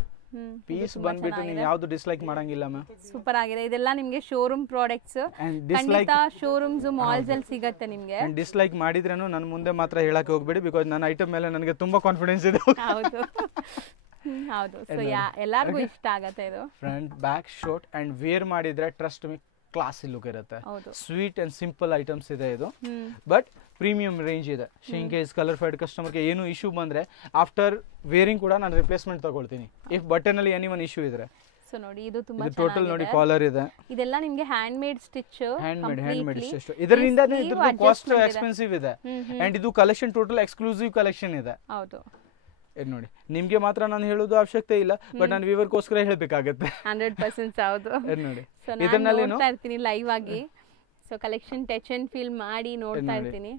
ಪೀಸ್ ಬಂದ್ಬಿಟ್ಟು ನೀವು ಯಾವ್ದು ಡಿಸ್ಲೈಕ್ ಮಾಡಂಗಿಲ್ಲ ಮ್ಯಾಮ್. ಸೂಪರ್ ಆಗಿದೆ. ಇದೆಲ್ಲ ನಿಮಗೆ ಶೋರೂಮ್ ಪ್ರಾಡಕ್ಟ್ಸ್, ಖಂಡಿತ ಶೋರೂಮ್ಸ್ ಮಾಲ್ಸ್ ಅಲ್ಲಿ ಸಿಗುತ್ತೆ ನಿಮಗೆ. ಡಿಸ್ಲೈಕ್ ಮಾಡಿದ್ರೇನು ನನ್ನ ಮುಂದೆ ಮಾತ್ರ ಹೇಳಕ್ಕೆ ಹೋಗ್ಬೇಡಿ, ಬಿಕಾಸ್ ನನ್ನ ಐಟಮ್ ಮೇಲೆ ನನಗೆ ತುಂಬಾ ಕಾನ್ಫಿಡೆನ್ಸ್ ಇದೆ. ಹೌದು ಹೌದು, ಸೊ ಎಲ್ಲರಿಗೂ ಇಷ್ಟ ಆಗತ್ತೆ ಇದು. Front back short and wear ಮಾಡಿದ್ರೆ ಟ್ರಸ್ಟ್ ಮೀ ಕ್ಲಾಸಿ ಲುಕ್ ಇರುತ್ತೆ. ಸ್ವೀಟ್ ಅಂಡ್ ಸಿಂಪಲ್ ಐಟಮ್ಸ್ ಇದೆ ಇದು, ಬಟ್ ಪ್ರೀಮಿಯಂ ರೇಂಜ್ ಇದೆ. ಇನ್ ಕೇಸ್ ಕಲರ್ ಫೈಡ್ ಕಸ್ಟಮರ್ಗೆ ಏನು ಇಶ್ಯೂ ಬಂದ್ರೆ ಆಫ್ಟರ್ ವೇರಿಂಗ್ ಕೂಡ ನಾನು ರಿಪ್ಲೇಸ್ಮೆಂಟ್ ತಗೊಳ್ತೀನಿ, ಇಫ್ ಬಟನ್ ಅಲ್ಲಿ ಎನಿ ಒನ್ ಇಶ್ಯೂ ಇದ್ರೆ. ಸೊ ನೋಡಿ, ಇದು ತುಂಬಾ ಟೋಟಲ್ ನೋಡಿ ಕಾಲರ್ ಇದೆ. ಇದೆಲ್ಲ ನಿಮಗೆ hand made stitch, hand made stitch. ಇದರಿಂದ ಕಾಸ್ಟ್ ಎಕ್ಸ್ಪೆನ್ಸಿವ್ ಇದೆ ಅಂಡ್ ಇದು ಕಲೆಕ್ಷನ್ ಟೋಟಲ್ ಎಕ್ಸ್ಕ್ಲೂಸಿವ್ ಕಲೆಕ್ಷನ್ ಇದೆ. ಹೌದು, ಇದು ನೋಡಿ, ನಿಮ್ಗೆ ಮಾತ್ರ ನಾನು ಹೇಳೋದು ಅವಶ್ಯಕತೆ ಇಲ್ಲ, ಬಟ್ ನಾನು ವ್ಯೂವರ್ಗೋಸ್ಕರ ಹೇಳಬೇಕಾಗುತ್ತೆ. 100% ಹೌದು. ನೋಡಿ, ಇದನ್ನಲ್ಲಿ ನೋಡ್ತಾ ಇರ್ತೀನಿ ಲೈವ್ ಆಗಿ. So collection touch and feel ಮಾಡಿ ನೋಡ್ತಾ ಇರ್ತೀನಿ.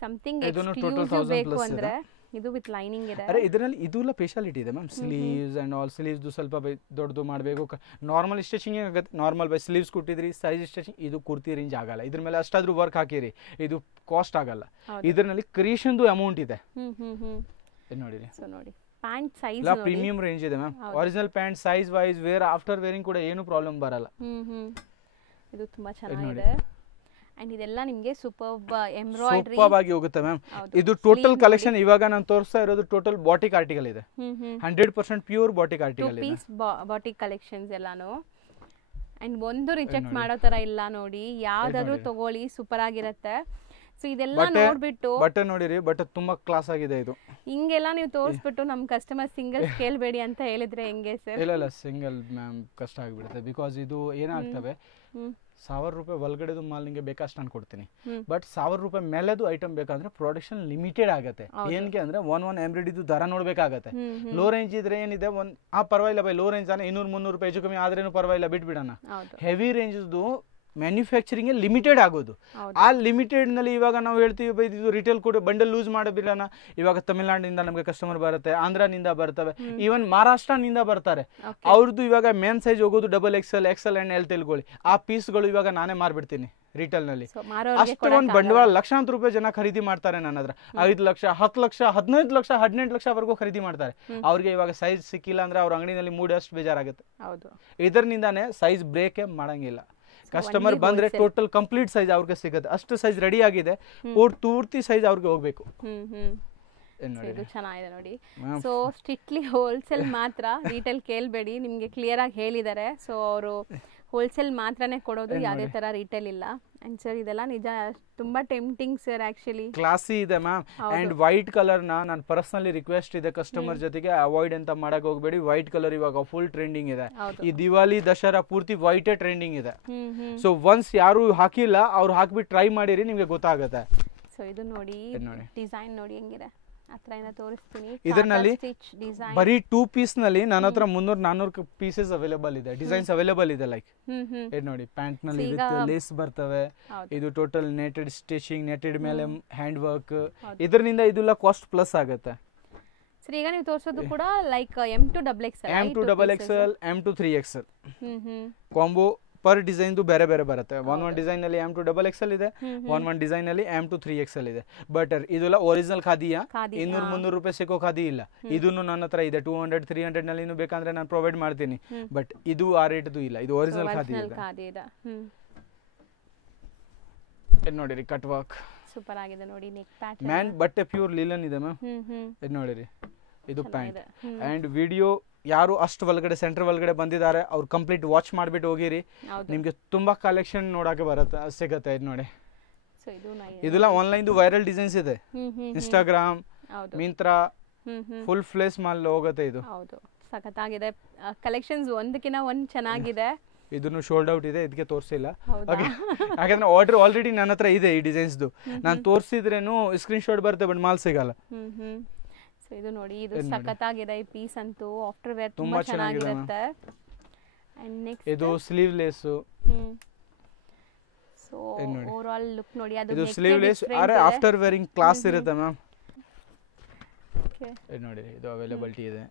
ಸಮಥಿಂಗ್ ಎಕ್ಸ್ಕ್ಲೂಸಿವ್ ಬೇಕು ಅಂದ್ರೆ ಇದು ವಿತ್ ಲೈನಿಂಗ್ ಇದೆ. ಅರೆ ಇದರಲ್ಲಿ ಇದೆಲ್ಲ ಸ್ಪೆಷಾಲಿಟಿ ಇದೆ ಮ್ಯಾಮ್. ಸ್ಲೀವ್ಸ್ ಆ್ಯಂಡ್ ಆಲ್ ಸ್ಲೀವ್ಸ್ದು ಸ್ವಲ್ಪ ದೊಡ್ಡದು ಮಾಡಬೇಕು. ನಾರ್ಮಲ್ ಸ್ಟಿಚಿಂಗ್ ಆಗುತ್ತೆ, ನಾರ್ಮಲ್ ಬೈ ಸ್ಲೀವ್ಸ್ ಕೊಟ್ಟಿದ್ರಿ, ಸೈಜ್ ಸ್ಟಿಚಿಂಗ್ ಇದು ಕುರ್ತಿ ರೇಂಜ್ ಆಗಲ್ಲ. ಇದ್ರ ಮೇಲೆ ಅಷ್ಟಾದ್ರೂ ವರ್ಕ್ ಹಾಕಿರಿ, ಇದು ಕಾಸ್ಟ್ ಆಗಲ್ಲ. ಇದರಲ್ಲಿ ಕ್ರಿಯೇಷನ್ದು ಅಮೌಂಟ್ ಇದೆ ನೋಡಿರಿ. ಸೊ ನೋಡಿ ಪ್ಯಾಂಟ್ ಸೈಜ್ ಎಲ್ಲ ಪ್ರೀಮಿಯಂ ರೇಂಜ್ ಇದೆ ma'am. Original pant size wise wear after wearing ಕೂಡ ಏನು ಪ್ರಾಬ್ಲಮ್ ಬರಲ್ಲ. ಇದು ತುಂಬಾ ಚೆನ್ನಾಗಿದೆ. ಅಂಡ್ ಇದೆಲ್ಲ ನಿಮಗೆ ಸೂಪರ್ಬ್ ಎಂಬ್ರಾಯ್ಡರಿ ಸೂಪರ್ ಆಗಿ ಹೋಗುತ್ತೆ ಮ್ಯಾಮ್. ಇದು ಟೋಟಲ್ ಕಲೆಕ್ಷನ್ ಇವಾಗ ನಾನು ತೋರಿಸ್ತಾ ಇರೋದು ಟೋಟಲ್ ಬಾಟಿಕ್ ಆರ್ಟಿಕಲ್ ಇದೆ. 100% ಪ್ಯೂರ್ ಬಾಟಿಕ್ ಆರ್ಟಿಕಲ್ ಇದೆ. ಪೀಸ್ ಬಾಟಿಕ್ ಕಲೆಕ್ಷನ್ಸ್ ಎಲ್ಲಾನು. ಅಂಡ್ ಒಂದು ರಿಜೆಕ್ಟ್ ಮಾಡೋ ತರ ಇಲ್ಲ ನೋಡಿ, ಯಾವ್ದಾದ್ರು ತಗೊಳ್ಳಿ ಸೂಪರ್ ಆಗಿರುತ್ತೆ. ಸೊ ಇದೆಲ್ಲ ನೋಡ್ಬಿಟ್ಟು ಬಟ್ಟೆ ನೋಡಿರಿ, ಬಟ್ಟೆ ತುಂಬಾ ಕ್ಲಾಸ್ ಆಗಿದೆ. ಇದು ಹಿಂಗೆಲ್ಲ ನೀವು ತೋರಿಸ್ಬಿಟ್ಟು ನಮ್ ಕಸ್ಟಮರ್ ಸಿಂಗಲ್ ಕೇಳಬೇಡಿ ಅಂತ ಹೇಳಿದ್ರೆ ಹೆಂಗೆ ಸರ್? ಇಲ್ಲ ಸಿಂಗಲ್ ಮ್ಯಾಮ್ ಕಷ್ಟ ಆಗಿಬಿಡುತ್ತೆ. ಬಿಕಾಸ್ ಇದು ಏನಾಗ್ತವೆ 1000 ರೂಪಾಯಿ ಒಳಗಡೆದು ಮಾಲ್ ನಿಮಗೆ ಬೇಕಷ್ಟು ನಾನು ಕೊಡ್ತೀನಿ. ಬಟ್ 1000 ರೂಪಾಯಿ ಮೇಲೆದು ಐಟಮ್ ಬೇಕಂದ್ರೆ ಪ್ರೊಡಕ್ಷನ್ ಲಿಮಿಟೆಡ್ ಆಗುತ್ತೆ. ಏನಕ್ಕೆ ಅಂದ್ರೆ ಒನ್ ಎಂಬ್ರಾಯ್ಡಿದು ದರ ನೋಡ್ಬೇಕಾಗತ್ತೆ. ಲೋ ರೇಂಜ್ ಇದ್ರೆ ಏನಿದೆ ಪರವಾಗಿಲ್ಲ ಬೈ, ಲೋ ರೇಂಜ್ ಅನ್ನ 200-300 ರೂಪಾಯಿ ಹೆಚ್ಚು ಕಮ್ಮಿ ಆದ್ರೇನು ಪರವಾಗಿಲ್ಲ, ಬಿಟ್ಬಿಡೋಣ. ಹೆವಿ ರೇಂಜ್ದು ಮ್ಯಾನುಫ್ಯಾಕ್ಚರಿಂಗ್ ಲಿಮಿಟೆಡ್ ಆಗೋದು. ಆ ಲಿಮಿಟೆಡ್ ನಲ್ಲಿ ಇವಾಗ ನಾವು ಹೇಳ್ತೀವಿ ಬೈ ಇದು ರಿಟೇಲ್ ಕೂಡ ಬಂಡಲ್ ಲೂಸ್ ಮಾಡಬಿಡೋಣ. ಇವಾಗ ತಮಿಳ್ನಾಡಿನಿಂದ ನಮಗೆ ಕಸ್ಟಮರ್ ಬರುತ್ತೆ, ಆಂಧ್ರನಿಂದ ಬರ್ತವೆ, ಈವನ್ ಮಹಾರಾಷ್ಟ್ರನಿಂದ ಬರ್ತಾರೆ. ಅವ್ರದ್ದು ಇವಾಗ ಮೇನ್ ಸೈಜ್ ಹೋಗೋದು XXL, XL and L ತೆಲ್ಕೊಳ್ಳಿ. ಆ ಪೀಸ್ಗಳು ಇವಾಗ ನಾನೇ ಮಾರ್ಬಿಡ್ತೀನಿ ರಿಟೇಲ್ ನಲ್ಲಿ. ಅಷ್ಟು ಒಂದು ಬಂಡವಾಳ ಲಕ್ಷಾಂತರ ರೂಪಾಯಿ ಜನ ಖರೀದಿ ಮಾಡ್ತಾರೆ ನನ್ನ ಹತ್ರ. 5 ಲಕ್ಷ 10 ಲಕ್ಷ 15 ಲಕ್ಷ 18 ಲಕ್ಷವರೆಗೂ ಖರೀದಿ ಮಾಡ್ತಾರೆ. ಅವ್ರಿಗೆ ಇವಾಗ ಸೈಜ್ ಸಿಕ್ಕಿಲ್ಲ ಅಂದ್ರೆ ಅವ್ರ ಅಂಗಡಿನಲ್ಲಿ ಮೂಡಷ್ಟು ಬೇಜಾರಾಗುತ್ತೆ. ಇದರಿಂದಾನೇ ಸೈಜ್ ಬ್ರೇಕ್ ಮಾಡಂಗಿಲ್ಲ. ಕಸ್ಟಮರ್ ಬಂದ್ರೆ ಟೋಟಲ್ ಕಂಪ್ಲೀಟ್ ಸೈಜ್ ಅವ್ರಿಗೆ ಸಿಗುತ್ತೆ. ಅಷ್ಟು ಸೈಜ್ ರೆಡಿ ಆಗಿದೆ, ಪೂರ್ತಿ ಸೈಜ್ ಅವ್ರಿಗೆ ಹೋಗ್ಬೇಕು. ಇದು ಚೆನ್ನಾಗಿದೆ ನೋಡಿ. ಸೊ ಸ್ಟ್ರಿಕ್ಟ್ಲಿ ಹೋಲ್ಸೇಲ್ ಮಾತ್ರ, ರಿಟೇಲ್ ಕೇಳಬೇಡಿ, ನಿಮ್ಗೆ ಕ್ಲಿಯರ್ ಆಗಿ ಹೇಳಿದ್ದಾರೆ. ಸೊ ಅವರು ಹೋಲ್ಸೇಲ್ ಮಾತ್ರನೇ ಕೊಡೋದು, ಯಾವುದೇ ತರ ರಿಟೇಲ್ ಇಲ್ಲ. ಅಂಡ್ ಸರ್ ಇದೆಲ್ಲ ನಿಜ ತುಂಬಾ ಟೆಂಪ್ಟಿಂಗ್ ಸರ್, ಆಕ್ಚುಲಿ ಕ್ಲಾಸಿ ಇದೆ ಮ್ಯಾಮ್. ಅಂಡ್ ವೈಟ್ ಕಲರ್ ನಾನು ಪರ್ಸನಲಿ ರಿಕ್ವೆಸ್ಟ್ ಇದೆ ಕಸ್ಟಮರ್ ಜೊತೆಗೆ ಅವಾಯ್ಡ್ ಅಂತ ಮಾಡಕ್ ಹೋಗ್ಬೇಡಿ. ವೈಟ್ ಕಲರ್ ಇವಾಗ ಫುಲ್ ಟ್ರೆಂಡಿಂಗ್ ಇದೆ. ಈ ದಿವಾಲಿ ದಸರಾ ಪೂರ್ತಿ ವೈಟೇ ಟ್ರೆಂಡಿಂಗ್ ಇದೆ. ಸೊ ಒನ್ಸ್ ಯಾರು ಹಾಕಿಲ್ಲ ಅವ್ರು ಹಾಕ್ಬಿಟ್ಟು ಟ್ರೈ ಮಾಡಿರಿ, ನಿಮ್ಗೆ ಗೊತ್ತಾಗುತ್ತೆ. ಸೊ ಇದು ನೋಡಿ ಡಿಸೈನ್ ನೋಡಿ ಹೆಂಗಿದೆ, ತೋರಿಸ್ತೀನಿ. ಇದರಲ್ಲಿ ಬರೀ 2 ಪೀಸ್ ನಲ್ಲಿ ನನ್ನ ಹತ್ರ 300-400 ಪೀಸಸ್ ಅವೈಲೇಬಲ್ ಇದೆ, ಡಿಸೈನ್ಸ್ ಅವೈಲೇಬಲ್ ಇದೆ. ಲೈಕ್ ಇದು ನೋಡಿ, ಪ್ಯಾಂಟ್ ನಲ್ಲಿ ಲೇಸ್ ಬರ್ತವೆ. ಇದು ಟೋಟಲ್ ನೆಟೆಡ್ ಸ್ಟಿಚಿಂಗ್, ನೆಟೆಡ್ ಮೇಲೆ ಹ್ಯಾಂಡ್ ವರ್ಕ್. ಇದರಿಂದ ಇದೆಲ್ಲ ಕಾಸ್ಟ್ ಪ್ಲಸ್ ಆಗುತ್ತೆ. ಸರ್ ಈಗ ನೀವು ತೋರಿಸೋದು ಕೂಡ like M2 XXL, M2 3XL combo. Per design ಬೇರೆ ಬೇರೆ ಬರುತ್ತೆ. ಒನ್ ಡಿಸೈನ್ ನಲ್ಲಿ M2 XXL ಇದೆ, ಒನ್ ಡಿಸೈನ್ ನಲ್ಲಿ M2 3XL ಇದೆ. ಬಟ್ ಇದೆಲ್ಲ ಒರಿಜಿನಲ್ ಖಾದಿಯಾ, 200-300 ರೂಪಾಯಿ ಸಿಕ್ಕೋ ಖಾದಿ ಇಲ್ಲ. ಇದನ್ನು ನನ್ನ ಹತ್ರ ಇದೆ 200-300 ನಲ್ಲಿ ಬೇಕಂದ್ರೆ ನಾನು ಪ್ರೊವೈಡ್ ಮಾಡ್ತೀನಿ. ಬಟ್ ಇದು ಆ ರೇಟ್ದು ಇಲ್ಲ, ಇದು ಒರಿಜಿನಲ್ ಖಾದಿ ಇದೆ. ನೋಡಿರಿ ಕಟ್ ವರ್ಕ್ ಸೂಪರ್ ಆಗಿದೆ ನೋಡಿ. ನೆಕ್ ಪ್ಯಾಟರ್ನ್ ಮ್ಯಾನ್ ಬಟ್ಟೆ ಪ್ಯೂರ್ ಲಿಲನ್ ಇದೆ ಮ್ಯಾಮ್. ಇದು ನೋಡಿರಿ, ಇದು ಪ್ಯಾಂಟ್. ಅಂಡ್ ವಿಡಿಯೋ ಯಾರು ಅಷ್ಟು ಒಳಗಡೆ ಸೆಂಟರ್ ಒಳಗಡೆ ಬಂದಿದ್ದಾರೆ ಅವ್ರು ಕಂಪ್ಲೀಟ್ ವಾಚ್ ಮಾಡ್ಬಿಟ್ಟು ಹೋಗಿರಿ, ನಿಮ್ಗೆ ತುಂಬಾ ಕಲೆಕ್ಷನ್ ನೋಡಕ್ಕೆ ಸಿಗತ್ತೆ. ಇದು ನೋಡಿ, ಇದೆಲ್ಲ ಆನ್ಲೈನ್ ವೈರಲ್ ಡಿಸೈನ್ಸ್ ಇದೆ. Instagram, Myntra, full place mall ಹೋಗುತ್ತೆ. ಇದು ಸಖತ್ತಾಗಿದೆ ಕಲೆಕ್ಷನ್ಸ್, ಒಂದಕ್ಕಿಂತ ಒಂದು ಚೆನ್ನಾಗಿದೆ. ಇದನ್ನು ಶೋಲ್ಡ್ ಔಟ್ ಇದೆ, ಇದಕ್ಕೆ ತೋರಿಸಿಲ್ಲ ಯಾಕಂದ್ರೆ ಆರ್ಡರ್ ಆಲ್ರೆಡಿ ನನ್ನ ಹತ್ರ ಇದೆ ಈ ಡಿಸೈನ್ಸ್ದು. ನಾನು ತೋರಿಸಿದ್ರೇನು ಸ್ಕ್ರೀನ್ ಶಾಟ್ ಬರುತ್ತೆ, ಬಟ್ ಮಾಲ್ ಸಿಗಲ್ಲ. ಇದು ನೋಡಿ, ಇದು ಸಖತ್ತಾಗಿದೆ ಈ ಪೀಸ್ ಅಂತೂ. ಆಫ್ಟರ್ ವೇರ್ ತುಂಬಾ ಚೆನ್ನಾಗಿರುತ್ತೆ. ಅಂಡ್ ನೆಕ್ಸ್ಟ್ ಇದು sleeveless. So overall look ನೋಡಿ, ಅದು ಇದು sleeveless after wearing class ಇರುತ್ತೆ ಮ್ಯಾಮ್. ಓಕೆ ಇದು ನೋಡಿ, ಇದು ಅವೈಲಬಿಲಿಟಿ ಇದೆ.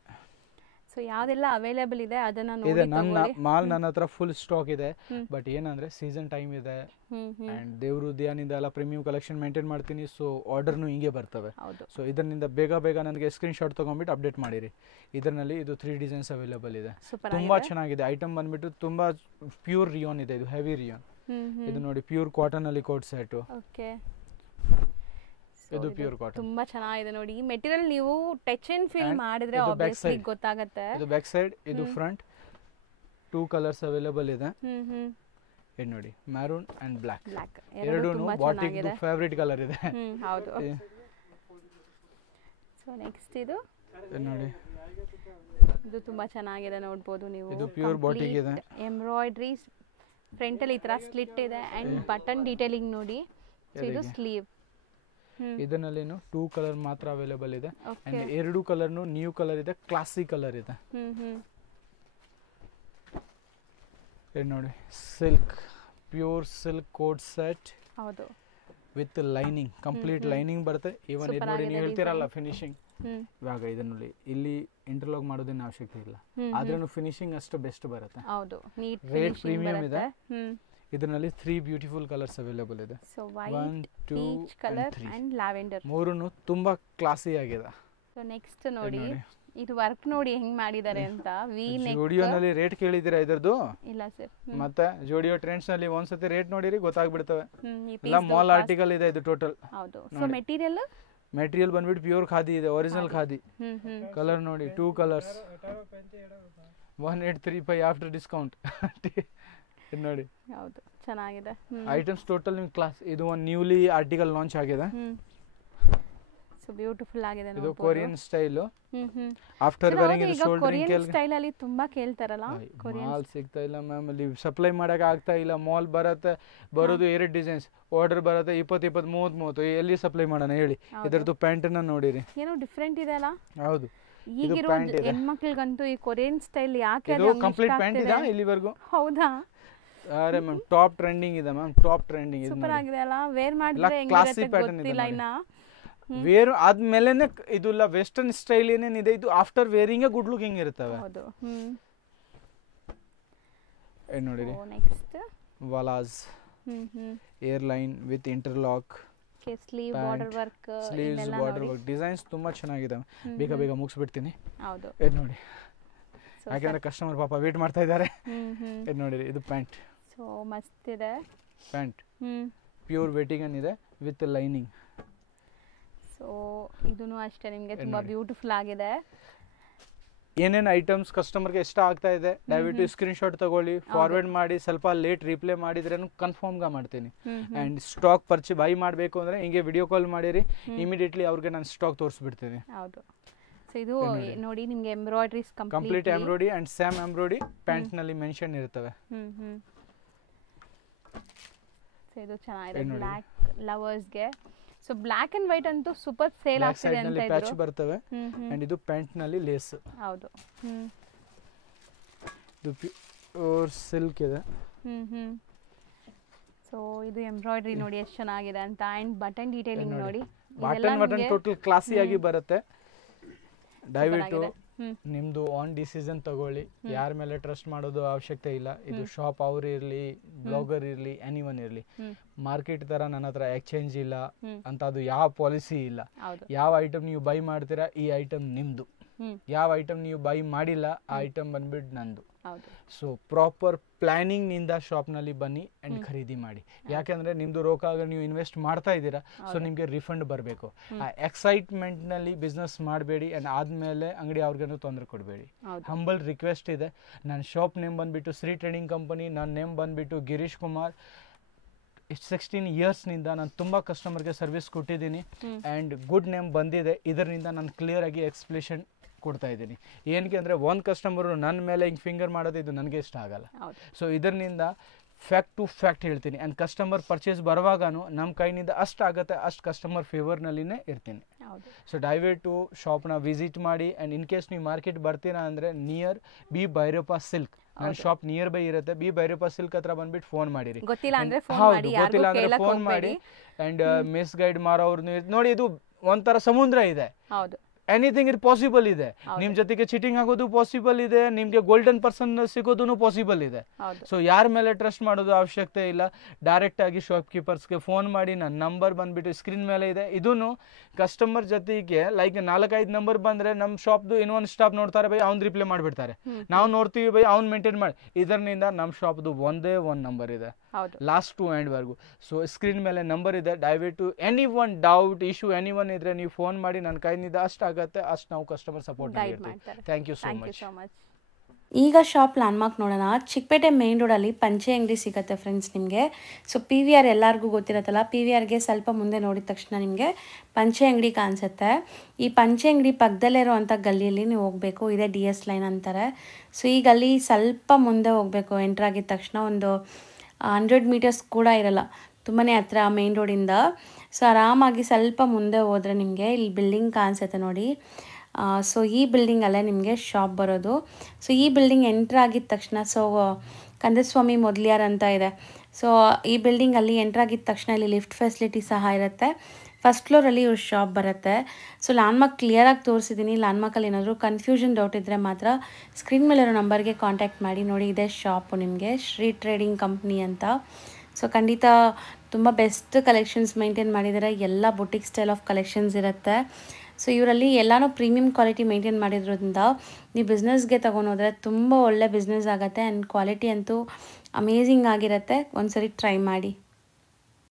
ಸೊ ಯಾವ್ದೆಲ್ಲ ಅವೈಲೇಬಲ್ ಇದೆ ಅದನ್ನ ನೋಡಿ ತಗೊಳ್ಳಿ. ನನ್ನ ಮಾಲ್ ನನ್ನ ಹತ್ರ ಫುಲ್ ಸ್ಟಾಕ್ ಇದೆ. ಬಟ್ ಏನಂದ್ರೆ ಸೀಸನ್ ಟೈಮ್ ಇದೆ ಅಂಡ್ ದೇವ್ರು ದಿಯಾನಿಂದ ಎಲ್ಲ ಪ್ರೀಮಿಯಂ ಕಲೆಕ್ಷನ್ ಮೇಂಟೈನ್ ಮಾಡ್ತೀನಿ. ಸೊ ಆರ್ಡರ್ನು ಹಿಂಗೆ ಬರ್ತವೆ. ಸೊ ಇದರಿಂದ ಬೇಗ ನನಗೆ ಸ್ಕ್ರೀನ್ ಶಾಟ್ ತಗೊಂಡ್ಬಿಟ್ಟು ಅಪ್ಡೇಟ್ ಮಾಡಿರಿ. ಇದರಲ್ಲಿ ಇದು 3 ಡಿಸೈನ್ಸ್ ಅವೈಲೇಬಲ್ ಇದೆ. ತುಂಬಾ ಚೆನ್ನಾಗಿದೆ. ಐಟಮ್ ಬಂದ್ಬಿಟ್ಟು ತುಂಬಾ ಪ್ಯೂರ್ ರಿಯಾನ್ ಇದೆ, ಇದು ಹೆವಿ ರಿಯಾನ್. ಇದು ನೋಡಿ, ಪ್ಯೂರ್ ಕಾಟನ್ ಅಲ್ಲಿ ಕೋಟ್ ಸೆಟ್. ಓಕೆ, ಇದು ಪ್ಯೂರ್ ಕಾಟನ್ ತುಂಬಾ ಚೆನ್ನಾಗಿದೆ ನೋಡಿ. ಈ ಮೆಟೀರಿಯಲ್ ನೀವು ಟಚ್ ಅಂಡ್ ಫೀಲ್ ಮಾಡಿದ್ರೆ ಆಬ್ವಿಯಸ್ಲಿ ಗೊತ್ತಾಗುತ್ತೆ. ಇದು ಬ್ಯಾಕ್ ಸೈಡ್, ಇದು ಫ್ರಂಟ್. 2 ಕಲರ್ಸ್ ಅವೈಲೇಬಲ್ ಇದೆ. ಇದು ನೋಡಿ, ಮ್ಯಾರೂನ್ ಅಂಡ್ ಬ್ಲಾಕ್. ಎರಡೂನು ಬಾಟಿಕ್ದು ಫೇವರಿಟ್ ಕಲರ್ ಇದೆ. ಹೌದು. ಸೊ ನೆಕ್ಸ್ಟ್ ಇದು ನೋಡಿ, ಇದು ತುಂಬಾ ಚೆನ್ನಾಗಿದೆ, ನೋಡಬಹುದು ನೀವು. ಇದು ಪ್ಯೂರ್ ಬಾಟಿಕ್ ಇದೆ. ಎಂಬ್ರಾಯ್ಡರಿ ಫ್ರಂಟ್ ಅಲ್ಲಿ ಈ ತರ ಸ್ಲಿಟ್ ಇದೆ ಅಂಡ್ ಬಟನ್ ಡೀಟೇಲಿಂಗ್ ನೋಡಿ. ಸೊ ಇದು ಸ್ಲೀವ್. ಇದರಲ್ಲಿನು 2 ಕಲರ್ ಮಾತ್ರ ಅವೈಲೇಬಲ್ ಇದೆ. ಅಂಡ್ 2 ಕಲರ್ನು ನ್ಯೂ ಕಲರ್ ಇದೆ, ಕ್ಲಾಸಿಕ್ ಕಲರ್ ಇದೆ. ಇದು ನೋಡಿ, silk, pure silk coat set. ಹೌದು, ವಿತ್ ಲೈನಿಂಗ್, ಕಂಪ್ಲೀಟ್ ಲೈನಿಂಗ್ ಬರುತ್ತೆ. ಈವನ್ ಇದು ನೋಡಿ, ನೀವು ಹೇಳ್ತಿರಲ್ಲ ಫಿನಿಶಿಂಗ್, ಇವಾಗ ಇದರಲ್ಲಿ ಇಲ್ಲಿ ಇಂಟರ್ಲಾಕ್ ಮಾಡೋದೇನು ಅವಶ್ಯಕತೆ ಇಲ್ಲ, ಆದ್ರೂ ಫಿನಿಶಿಂಗ್ ಅಷ್ಟು ಬೆಸ್ಟ್ ಬರುತ್ತೆ. ಹೌದು, ನೀಟ್ ರೇಟ್ ಪ್ರೀಮಿಯಂ ಇದೆ. ಇದರಲ್ಲಿ 3 ಬ್ಯೂಟಿಫುಲ್ ಕಲರ್ಸ್ ಅವೈಲೇಬಲ್ ಇದೆ. So white, peach colour and lavender, ಮೂರನ್ನು ತುಂಬಾ ಕ್ಲಾಸಿ ಆಗಿದೆ. ಸೊ ನೆಕ್ಸ್ಟ್ ನೋಡಿ, ಇದು ವರ್ಕ್ ನೋಡಿ ಹೆಂಗ್ ಮಾಡಿದ್ದಾರೆ ಅಂತ. ವಿ ನೆಕ್ ಜೋಡಿಯೋನಲ್ಲಿ ರೇಟ್ ಕೇಳಿದಿರಾ ಇದರದು? ಇಲ್ಲ ಸರ್. ಮತ್ತೆ ಜೋಡಿಯೋ ಟ್ರೆಂಡ್ಸ್ ನಲ್ಲಿ ಒಂದ್ಸತಿ ರೇಟ್ ನೋಡಿರಿ ಗೊತ್ತಾಗ್ಬಿಡ್ತವೆ. ಎಲ್ಲ ಮಾಲ್ ಆರ್ಟಿಕಲ್ ಇದೆ ಇದು ಟೋಟಲ್. ಹೌದು. ಸೊ ಮೆಟೀರಿಯಲ್ ಬಂದ್ಬಿಟ್ಟು ಪ್ಯೂರ್ ಖಾದಿ ಇದೆ, ಒರಿಜಿನಲ್ ಖಾದಿ. ಕಲರ್ ನೋಡಿ, 2 ಕಲರ್ಸ್, 1835 ಆಫ್ಟರ್ ಡಿಸ್ಕೌಂಟ್. ನೋಡಿ, ಹೌದು, ಚೆನ್ನಾಗಿದೆ. ಐಟಮ್ಸ್ ಟೋಟಲ್ ನಿಮ್ ಕ್ಲಾಸ್. ಇದು ಒಂದು ನ್ಯೂಲಿ ಆರ್ಟಿಕಲ್ ಲಾಂಚ್ ಆಗಿದೆ. ಸೊ ಬ್ಯೂಟಿಫುಲ್ ಆಗಿದೆ. ಇದು ಕೊರಿಯನ್ ಸ್ಟೈಲ್. ಆಫ್ಟರ್ ವೇರಿಂಗ್ ಇದು ಶೋಲ್ಡರಿಂಗ್ ಕೊರಿಯನ್ ಸ್ಟೈಲ್ ಅಲ್ಲಿ ತುಂಬಾ ಕೇಳ್ತಾರಲ್ಲ. ಮಾಲ್ ಸಿಗ್ತಾ ಇಲ್ಲ ಮ್ಯಾಮ್, ಅಲ್ಲಿ ಸಪ್ಲೈ ಮಾಡಕ್ಕೆ ಆಗ್ತಾ ಇಲ್ಲ. ಮಾಲ್ ಬರೋದು 2 ಡಿಸೈನ್ಸ್, ಆರ್ಡರ್ ಬರುತ್ತೆ 20, 30 ಎಲ್ಲಿ ಸಪ್ಲೈ ಮಾಡೋಣ ಹೇಳಿ. ಇದರದ್ದು ಪ್ಯಾಂಟ್ ಅನ್ನ ನೋಡಿರಿ, ಏನೋ ಡಿಫರೆಂಟ್ ಇದೆ ಅಲ್ಲ. ಹೌದು, ಈಗಿರೋ ಹೆಣ್ಮಕ್ಳಿಗಂತೂ ಈ ಕೊರಿಯನ್ ಸ್ಟೈಲ್ ಯಾಕೆ ಇದು ಕಂಪ್ಲೀಟ್ ಪ್ಯಾಂಟ್ ಇದೆ ಇಲ್ಲಿವರೆಗೂ. ಹೌದಾ? ಅರೆ ಮ್ಯಾಮ್, ಟಾಪ್ ಟ್ರೆಂಡಿಂಗ್ ಇದೆ ಮ್ಯಾಮ್, ಟಾಪ್ ಟ್ರೆಂಡಿಂಗ್ ಇದೆ. ಸೂಪರ್ ಆಗಿದೆ ಅಲ್ಲ. ವೇರ್ ಮಾಡಿದ್ರೆ ಹೆಂಗಿರುತ್ತೆ ಗೊತ್ತಿಲ್ಲ ಇನ್ನ. ವೇರ್ ಆದ್ಮೇಲೆನೆ ಇದೆಲ್ಲ ವೆಸ್ಟರ್ನ್ ಸ್ಟೈಲ್ ಏನೇನಿದೆ ಇದು ಆಫ್ಟರ್ ವೇರಿಂಗ್ ಗುಡ್ ಲುಕಿಂಗ್ ಇರ್ತವೆ. ಹೌದು. ನೋಡಿರಿ, ನೆಕ್ಸ್ಟ್ ವಾಲಾಸ್ airline with interlock, sleeve border work, sleeves border work designs ತುಂಬಾ ಚೆನ್ನಾಗಿದೆ. ಬೇಗ ಮುಗಿಸ್ಬಿಡ್ತೀನಿ. ಹೌದು, ಇದು ನೋಡಿ, ಯಾಕಂದ್ರೆ ಕಸ್ಟಮರ್ ಪಾಪ ವೇಟ್ ಮಾಡ್ತಾ ಇದ್ದಾರೆ. ಇದು ನೋಡಿರಿ, ಇದು ಪ್ಯಾಂಟ್. ಸೊ ಮಸ್ತ್ ಇದೆ ಪ್ಯಾಂಟ್. ಪ್ಯೂರ್ ವೆಟಿಗನ್ ಇದೆ ವಿತ್ ಲೈನಿಂಗ್. ಸೊ ಇದನ್ನು ಅಷ್ಟೇ ನಿಮಗೆ ತುಂಬಾ ಬ್ಯೂಟಿಫುಲ್ ಆಗಿದೆ. ಏನೇನು ಐಟಮ್ಸ್ ಕಸ್ಟಮರ್ಗೆ ಇಷ್ಟ ಆಗ್ತಾ ಇದೆ ದಯವಿಟ್ಟು ಸ್ಕ್ರೀನ್ ಶಾಟ್ ತಗೊಳ್ಳಿ, ಫಾರ್ವರ್ಡ್ ಮಾಡಿ. ಸ್ವಲ್ಪ ಲೇಟ್ ರಿಪ್ಲೈ ಮಾಡಿದ್ರೆ ಕನ್ಫರ್ಮ್ ಮಾಡ್ತೀನಿ. ಅಂಡ್ ಸ್ಟಾಕ್ ಬೈ ಮಾಡಬೇಕು ಅಂದ್ರೆ ಹಿಂಗೆ ವಿಡಿಯೋ ಕಾಲ್ ಮಾಡಿರಿ, ಇಮಿಡಿಯೇಟ್ಲಿ ಅವ್ರಿಗೆ ನಾನು ಸ್ಟಾಕ್ ತೋರಿಸ್ಬಿಡ್ತೀನಿ. ಹೌದು. ಸೊ ಇದು ನೋಡಿ ನಿಮಗೆ embroideries complete embroidery and same embroidery pant ನಲ್ಲಿ ಮೆನ್ಷನ್ ಇರ್ತವೆ. ಸೊ ಇದು ಚೆನ್ನಾಗಿದೆ ಬ್ಲಾಕ್ ಲವರ್ಸ್ ಗೆ. ಸೊ ಬ್ಲಾಕ್ ಅಂಡ್ ವೈಟ್ ಅಂತೂ ಸೂಪರ್ ಸೇಲ್ ಆಗ್ತಿದೆ ಅಂತ ಇದ್ರು. ಪ್ಯಾಚ್ ಬರ್ತವೆ ಅಂಡ್ ಇದು ಪ್ಯಾಂಟ್ ನಲ್ಲಿ ಲೇಸ್. ಹೌದು. ಇದು ಪ್ಯೂರ್ ಸಿಲ್ಕ್ ಇದೆ. ಸೊ ಇದು ಎಂಬ್ರಾಯ್ಡರಿ ನೋಡಿ ಎಷ್ಟು ಚೆನ್ನಾಗಿದೆ ಅಂತ. ಅಂಡ್ ಬಟನ್ ಡೀಟೇಲಿಂಗ್ ನೋಡಿ, ಬಟನ್ ಟೋಟಲ್ ಕ್ಲಾಸಿ ಆಗಿ ಬರುತ್ತೆ. ದಯವಿಟ್ಟು ನಿಮ್ದು ಆನ್ ಡಿಸಿಷನ್ ತಗೊಳ್ಳಿ, ಯಾರ ಮೇಲೆ ಟ್ರಸ್ಟ್ ಮಾಡೋದು ಅವಶ್ಯಕತೆ ಇಲ್ಲ. ಇದು ಶಾಪ್ ಅವ್ರು ಇರ್ಲಿ, ಬ್ಲಾಗರ್ ಇರ್ಲಿ, ಎನಿವನ್ ಇರ್ಲಿ, ಮಾರ್ಕೆಟ್ ತರ ನನ್ನ ಹತ್ರ ಎಕ್ಸ್ಚೇಂಜ್ ಇಲ್ಲ ಅಂತ ಅದು ಯಾವ ಪಾಲಿಸಿ ಇಲ್ಲ. ಯಾವ ಐಟಮ್ ನೀವು ಬೈ ಮಾಡ್ತೀರಾ ಈ ಐಟಮ್ ನಿಮ್ದು, ಯಾವ ಐಟಮ್ ನೀವು ಬೈ ಮಾಡಿಲ್ಲ ಆ ಐಟಮ್ ಬಂದ್ಬಿಟ್ಟು ನಂದು. ಸೊ ಪ್ರಾಪರ್ ಪ್ಲಾನಿಂಗ್ ನಿಂದ ಶಾಪ್ ನಲ್ಲಿ ಬನ್ನಿ ಅಂಡ್ ಖರೀದಿ ಮಾಡಿ. ಯಾಕಂದ್ರೆ ನಿಮ್ದು ರೊಕ್ಕ ನೀವು ಇನ್ವೆಸ್ಟ್ ಮಾಡ್ತಾ ಇದ್ದೀರಾ, ಸೊ ನಿಮ್ಗೆ ರಿಫಂಡ್ ಬರಬೇಕು. ಆ ಎಕ್ಸೈಟ್ಮೆಂಟ್ ನಲ್ಲಿ ಬಿಸ್ನೆಸ್ ಮಾಡಬೇಡಿ ಅಂಡ್ ಆದ್ಮೇಲೆ ಅಂಗಡಿ ಅವ್ರಿಗೇನು ತೊಂದರೆ ಕೊಡಬೇಡಿ. ಹಂಬಲ್ ರಿಕ್ವೆಸ್ಟ್ ಇದೆ. ನನ್ನ ಶಾಪ್ ನೇಮ್ ಬಂದ್ಬಿಟ್ಟು ಶ್ರೀ ಟ್ರೇಡಿಂಗ್ ಕಂಪನಿ, ನನ್ನ ನೇಮ್ ಬಂದ್ಬಿಟ್ಟು ಗಿರೀಶ್ ಕುಮಾರ್. 16 ಇಯರ್ಸ್ನಿಂದ ನಾನು ತುಂಬ ಕಸ್ಟಮರ್ಗೆ ಸರ್ವಿಸ್ ಕೊಟ್ಟಿದ್ದೀನಿ ಆ್ಯಂಡ್ ಗುಡ್ ನೇಮ್ ಬಂದಿದೆ. ಇದರಿಂದ ನಾನು ಕ್ಲಿಯರ್ ಆಗಿ ಎಕ್ಸ್ಪ್ಲೇಷನ್ ಕೊಡ್ತಾ ಇದ್ದೀನಿ. ಏನಕ್ಕೆ ಅಂದರೆ ಒಂದು ಕಸ್ಟಮರು ನನ್ನ ಮೇಲೆ ಹಿಂಗೆ ಫಿಂಗರ್ ಮಾಡೋದು ಇದು ನನಗೆ ಇಷ್ಟ ಆಗಲ್ಲ. ಸೊ ಇದರಿಂದ ಫ್ಯಾಕ್ಟ್ ಟು ಫ್ಯಾಕ್ಟ್ ಹೇಳ್ತೀನಿ. ಆ್ಯಂಡ್ ಕಸ್ಟಮರ್ ಪರ್ಚೇಸ್ ಬರುವಾಗೂ ನಮ್ಮ ಕೈನಿಂದ ಅಷ್ಟು ಆಗುತ್ತೆ ಅಷ್ಟು ಕಸ್ಟಮರ್ ಫೇವರ್ನಲ್ಲಿನೇ ಇರ್ತೀನಿ. ಸೊ ದಯವಿಟ್ಟು ಶಾಪ್ನ ವಿಸಿಟ್ ಮಾಡಿ. ಆ್ಯಂಡ್ ಇನ್ ಕೇಸ್ ನೀವು ಮಾರ್ಕೆಟ್ ಬರ್ತೀರಾ ಅಂದರೆ ನಿಯರ್ ಬಿ ಭೈರಪ್ಪ ಸಿಲ್ಕ್, ನನ್ನ ಶಾಪ್ ನಿಯರ್ ಬೈ ಇರುತ್ತೆ. ಬಿ ಭೈರಪ್ಪ ಸಿಲ್ಕ್ ಹತ್ರ ಬಂದ್ಬಿಟ್ಟು ಫೋನ್ ಮಾಡಿರಿ. ಗೊತ್ತಿಲ್ಲ ಅಂದ್ರೆ ಫೋನ್ ಮಾಡಿ. ಆ್ಯಂಡ್ ಮಿಸ್ ಗೈಡ್ ಮಾರೋರ್ನು ನೋಡಿ, ಇದು ಒಂಥರ ಸಮುದ್ರ ಇದೆ. ಎನಿಥಿಂಗ್ ಇಟ್ ಪಾಸಿಬಲ್ ಇದೆ. ನಿಮ್ ಜೊತೆಗೆ ಚೀಟಿಂಗ್ ಆಗೋದು ಪಾಸಿಬಲ್ ಇದೆ, ನಿಮ್ಗೆ ಗೋಲ್ಡನ್ ಪರ್ಸನ್ ಸಿಗೋದು ಪಾಸಿಬಲ್ ಇದೆ. ಸೊ ಯಾರ ಮೇಲೆ ಟ್ರಸ್ಟ್ ಮಾಡೋದು ಅವಶ್ಯಕತೆ ಇಲ್ಲ. ಡೈರೆಕ್ಟ್ ಆಗಿ ಶಾಪ್ ಕೀಪರ್ಸ್ಗೆ ಫೋನ್ ಮಾಡಿ. ನನ್ನ ನಂಬರ್ ಬಂದ್ಬಿಟ್ಟು ಸ್ಕ್ರೀನ್ ಮೇಲೆ ಇದೆ. ಇದನ್ನು ಕಸ್ಟಮರ್ ಜೊತೆಗೆ ಲೈಕ್ 4-5 ನಂಬರ್ ಬಂದ್ರೆ ನಮ್ಮ ಶಾಪ್ದು ಇನ್ನೊಂದು ಸ್ಟಾಪ್ ನೋಡ್ತಾರೆ ಬೈ, ಅವ್ನು ರಿಪ್ಲೈ ಮಾಡ್ಬಿಡ್ತಾರೆ. ನಾವು ನೋಡ್ತೀವಿ ಬೈ, ಅವ್ನು ಮೇಂಟೈನ್ ಮಾಡಿ. ಇದರಿಂದ ನಮ್ಮ ಶಾಪ್ದು ಒಂದೇ ಒಂದು ನಂಬರ್ ಇದೆ, ಲಾಸ್ಟ್ ಟು ಎಂಡ್ ವರ್ಗು. ಸೊ ಸ್ಕ್ರೀನ್ ಮೇಲೆ ನಂಬರ್ ಇದೆ. ದಯವಿಟ್ಟು any one doubt issue any one ಇದ್ರೆ ನೀವು ಫೋನ್ ಮಾಡಿ. ನನ್ನ ಕೈನಿಂದ ಅಷ್ಟು ಆಗುತ್ತೆ ಅಷ್ಟು ನಾವು ಕಸ್ಟಮರ್ ಸಪೋರ್ಟ್ ಮಾಡ್ತೀವಿ. Thank you so much. ಈಗ ಶಾಪ್ ಲ್ಯಾಂಡ್ಮಾರ್ಕ್ ನೋಡೋಣ. ಚಿಕ್ಕಪೇಟೆ ಮೇನ್ ರೋಡಲ್ಲಿ ಪಂಚೆ ಅಂಗಡಿ ಸಿಗುತ್ತೆ ಫ್ರೆಂಡ್ಸ್ ನಿಮಗೆ. ಸೊ PVR ಎಲ್ಲರಿಗೂ ಗೊತ್ತಿರುತ್ತಲ್ಲ, PVRಗೆ ಸ್ವಲ್ಪ ಮುಂದೆ ನೋಡಿದ ತಕ್ಷಣ ನಿಮಗೆ ಪಂಚೆ ಅಂಗಡಿ ಕಾಣಿಸುತ್ತೆ. ಈ ಪಂಚೆ ಅಂಗಡಿ ಪಕ್ಕದಲ್ಲೇ ಇರೋವಂಥ ಗಲ್ಲಿಯಲ್ಲಿ ನೀವು ಹೋಗಬೇಕು. ಇದೇ DS ಲೈನ್ ಅಂತಾರೆ. ಸೊ ಈ ಗಲ್ಲಿ ಸ್ವಲ್ಪ ಮುಂದೆ ಹೋಗಬೇಕು. ಎಂಟ್ರ್ ಆಗಿದ ತಕ್ಷಣ ಒಂದು 100 ಮೀಟರ್ಸ್ ಕೂಡ ಇರಲ್ಲ, ತುಂಬಾ ಹತ್ರ ಮೇನ್ ರೋಡಿಂದ. ಸೊ ಆರಾಮಾಗಿ ಸ್ವಲ್ಪ ಮುಂದೆ ಹೋದರೆ ನಿಮಗೆ ಇಲ್ಲಿ ಬಿಲ್ಡಿಂಗ್ ಕಾಣಿಸುತ್ತೆ ನೋಡಿ. ಸೊ ಈ ಬಿಲ್ಡಿಂಗಲ್ಲೇ ನಿಮಗೆ ಶಾಪ್ ಬರೋದು. ಸೊ ಈ ಬಿಲ್ಡಿಂಗ್ ಎಂಟ್ರ್ ಆಗಿದ ತಕ್ಷಣ ಕಂದಸ್ವಾಮಿ ಮೊದಲಿಯಾರ್ ಅಂತ ಇದೆ. ಸೊ ಈ ಬಿಲ್ಡಿಂಗಲ್ಲಿ ಎಂಟ್ರ್ ಆಗಿದ ತಕ್ಷಣ ಇಲ್ಲಿ ಲಿಫ್ಟ್ ಫೆಸಿಲಿಟಿ ಸಹ ಇರುತ್ತೆ. ಫಸ್ಟ್ ಫ್ಲೋರಲ್ಲಿ ಇವ್ರ ಶಾಪ್ ಬರುತ್ತೆ. ಸೊ ಲ್ಯಾಂಡ್ಮಾರ್ಕ್ ಕ್ಲಿಯರಾಗಿ ತೋರಿಸಿದ್ದೀನಿ. ಲ್ಯಾಂಡ್ಮಾರ್ಕಲ್ಲಿ ಏನಾದರೂ ಕನ್ಫ್ಯೂಷನ್ ಡೌಟ್ ಇದ್ದರೆ ಮಾತ್ರ ಸ್ಕ್ರೀನ್ ಮೇಲಿರೋ ನಂಬರ್ಗೆ ಕಾಂಟ್ಯಾಕ್ಟ್ ಮಾಡಿ. ನೋಡಿ ಇದೇ ಶಾಪು ನಿಮಗೆ ಶ್ರೀ ಟ್ರೇಡಿಂಗ್ ಕಂಪ್ನಿ ಅಂತ. ಸೊ ಖಂಡಿತ ತುಂಬ ಬೆಸ್ಟ್ ಕಲೆಕ್ಷನ್ಸ್ ಮೇಂಟೈನ್ ಮಾಡಿದ್ದಾರೆ. ಎಲ್ಲ ಬುಟಿಕ್ ಸ್ಟೈಲ್ ಆಫ್ ಕಲೆಕ್ಷನ್ಸ್ ಇರುತ್ತೆ. ಸೊ ಇವರಲ್ಲಿ ಎಲ್ಲನೂ ಪ್ರೀಮಿಯಂ ಕ್ವಾಲಿಟಿ ಮೇಂಟೈನ್ ಮಾಡಿರೋದ್ರಿಂದ ನೀವು ಬಿಸ್ನೆಸ್ಗೆ ತೊಗೊಂಡೋದ್ರೆ ತುಂಬ ಒಳ್ಳೆ ಬಿಸ್ನೆಸ್ ಆಗುತ್ತೆ. ಆ್ಯಂಡ್ ಕ್ವಾಲಿಟಿ ಅಂತೂ ಅಮೇಝಿಂಗ್ ಆಗಿರುತ್ತೆ. ಒಂದ್ಸರಿ ಟ್ರೈ ಮಾಡಿ.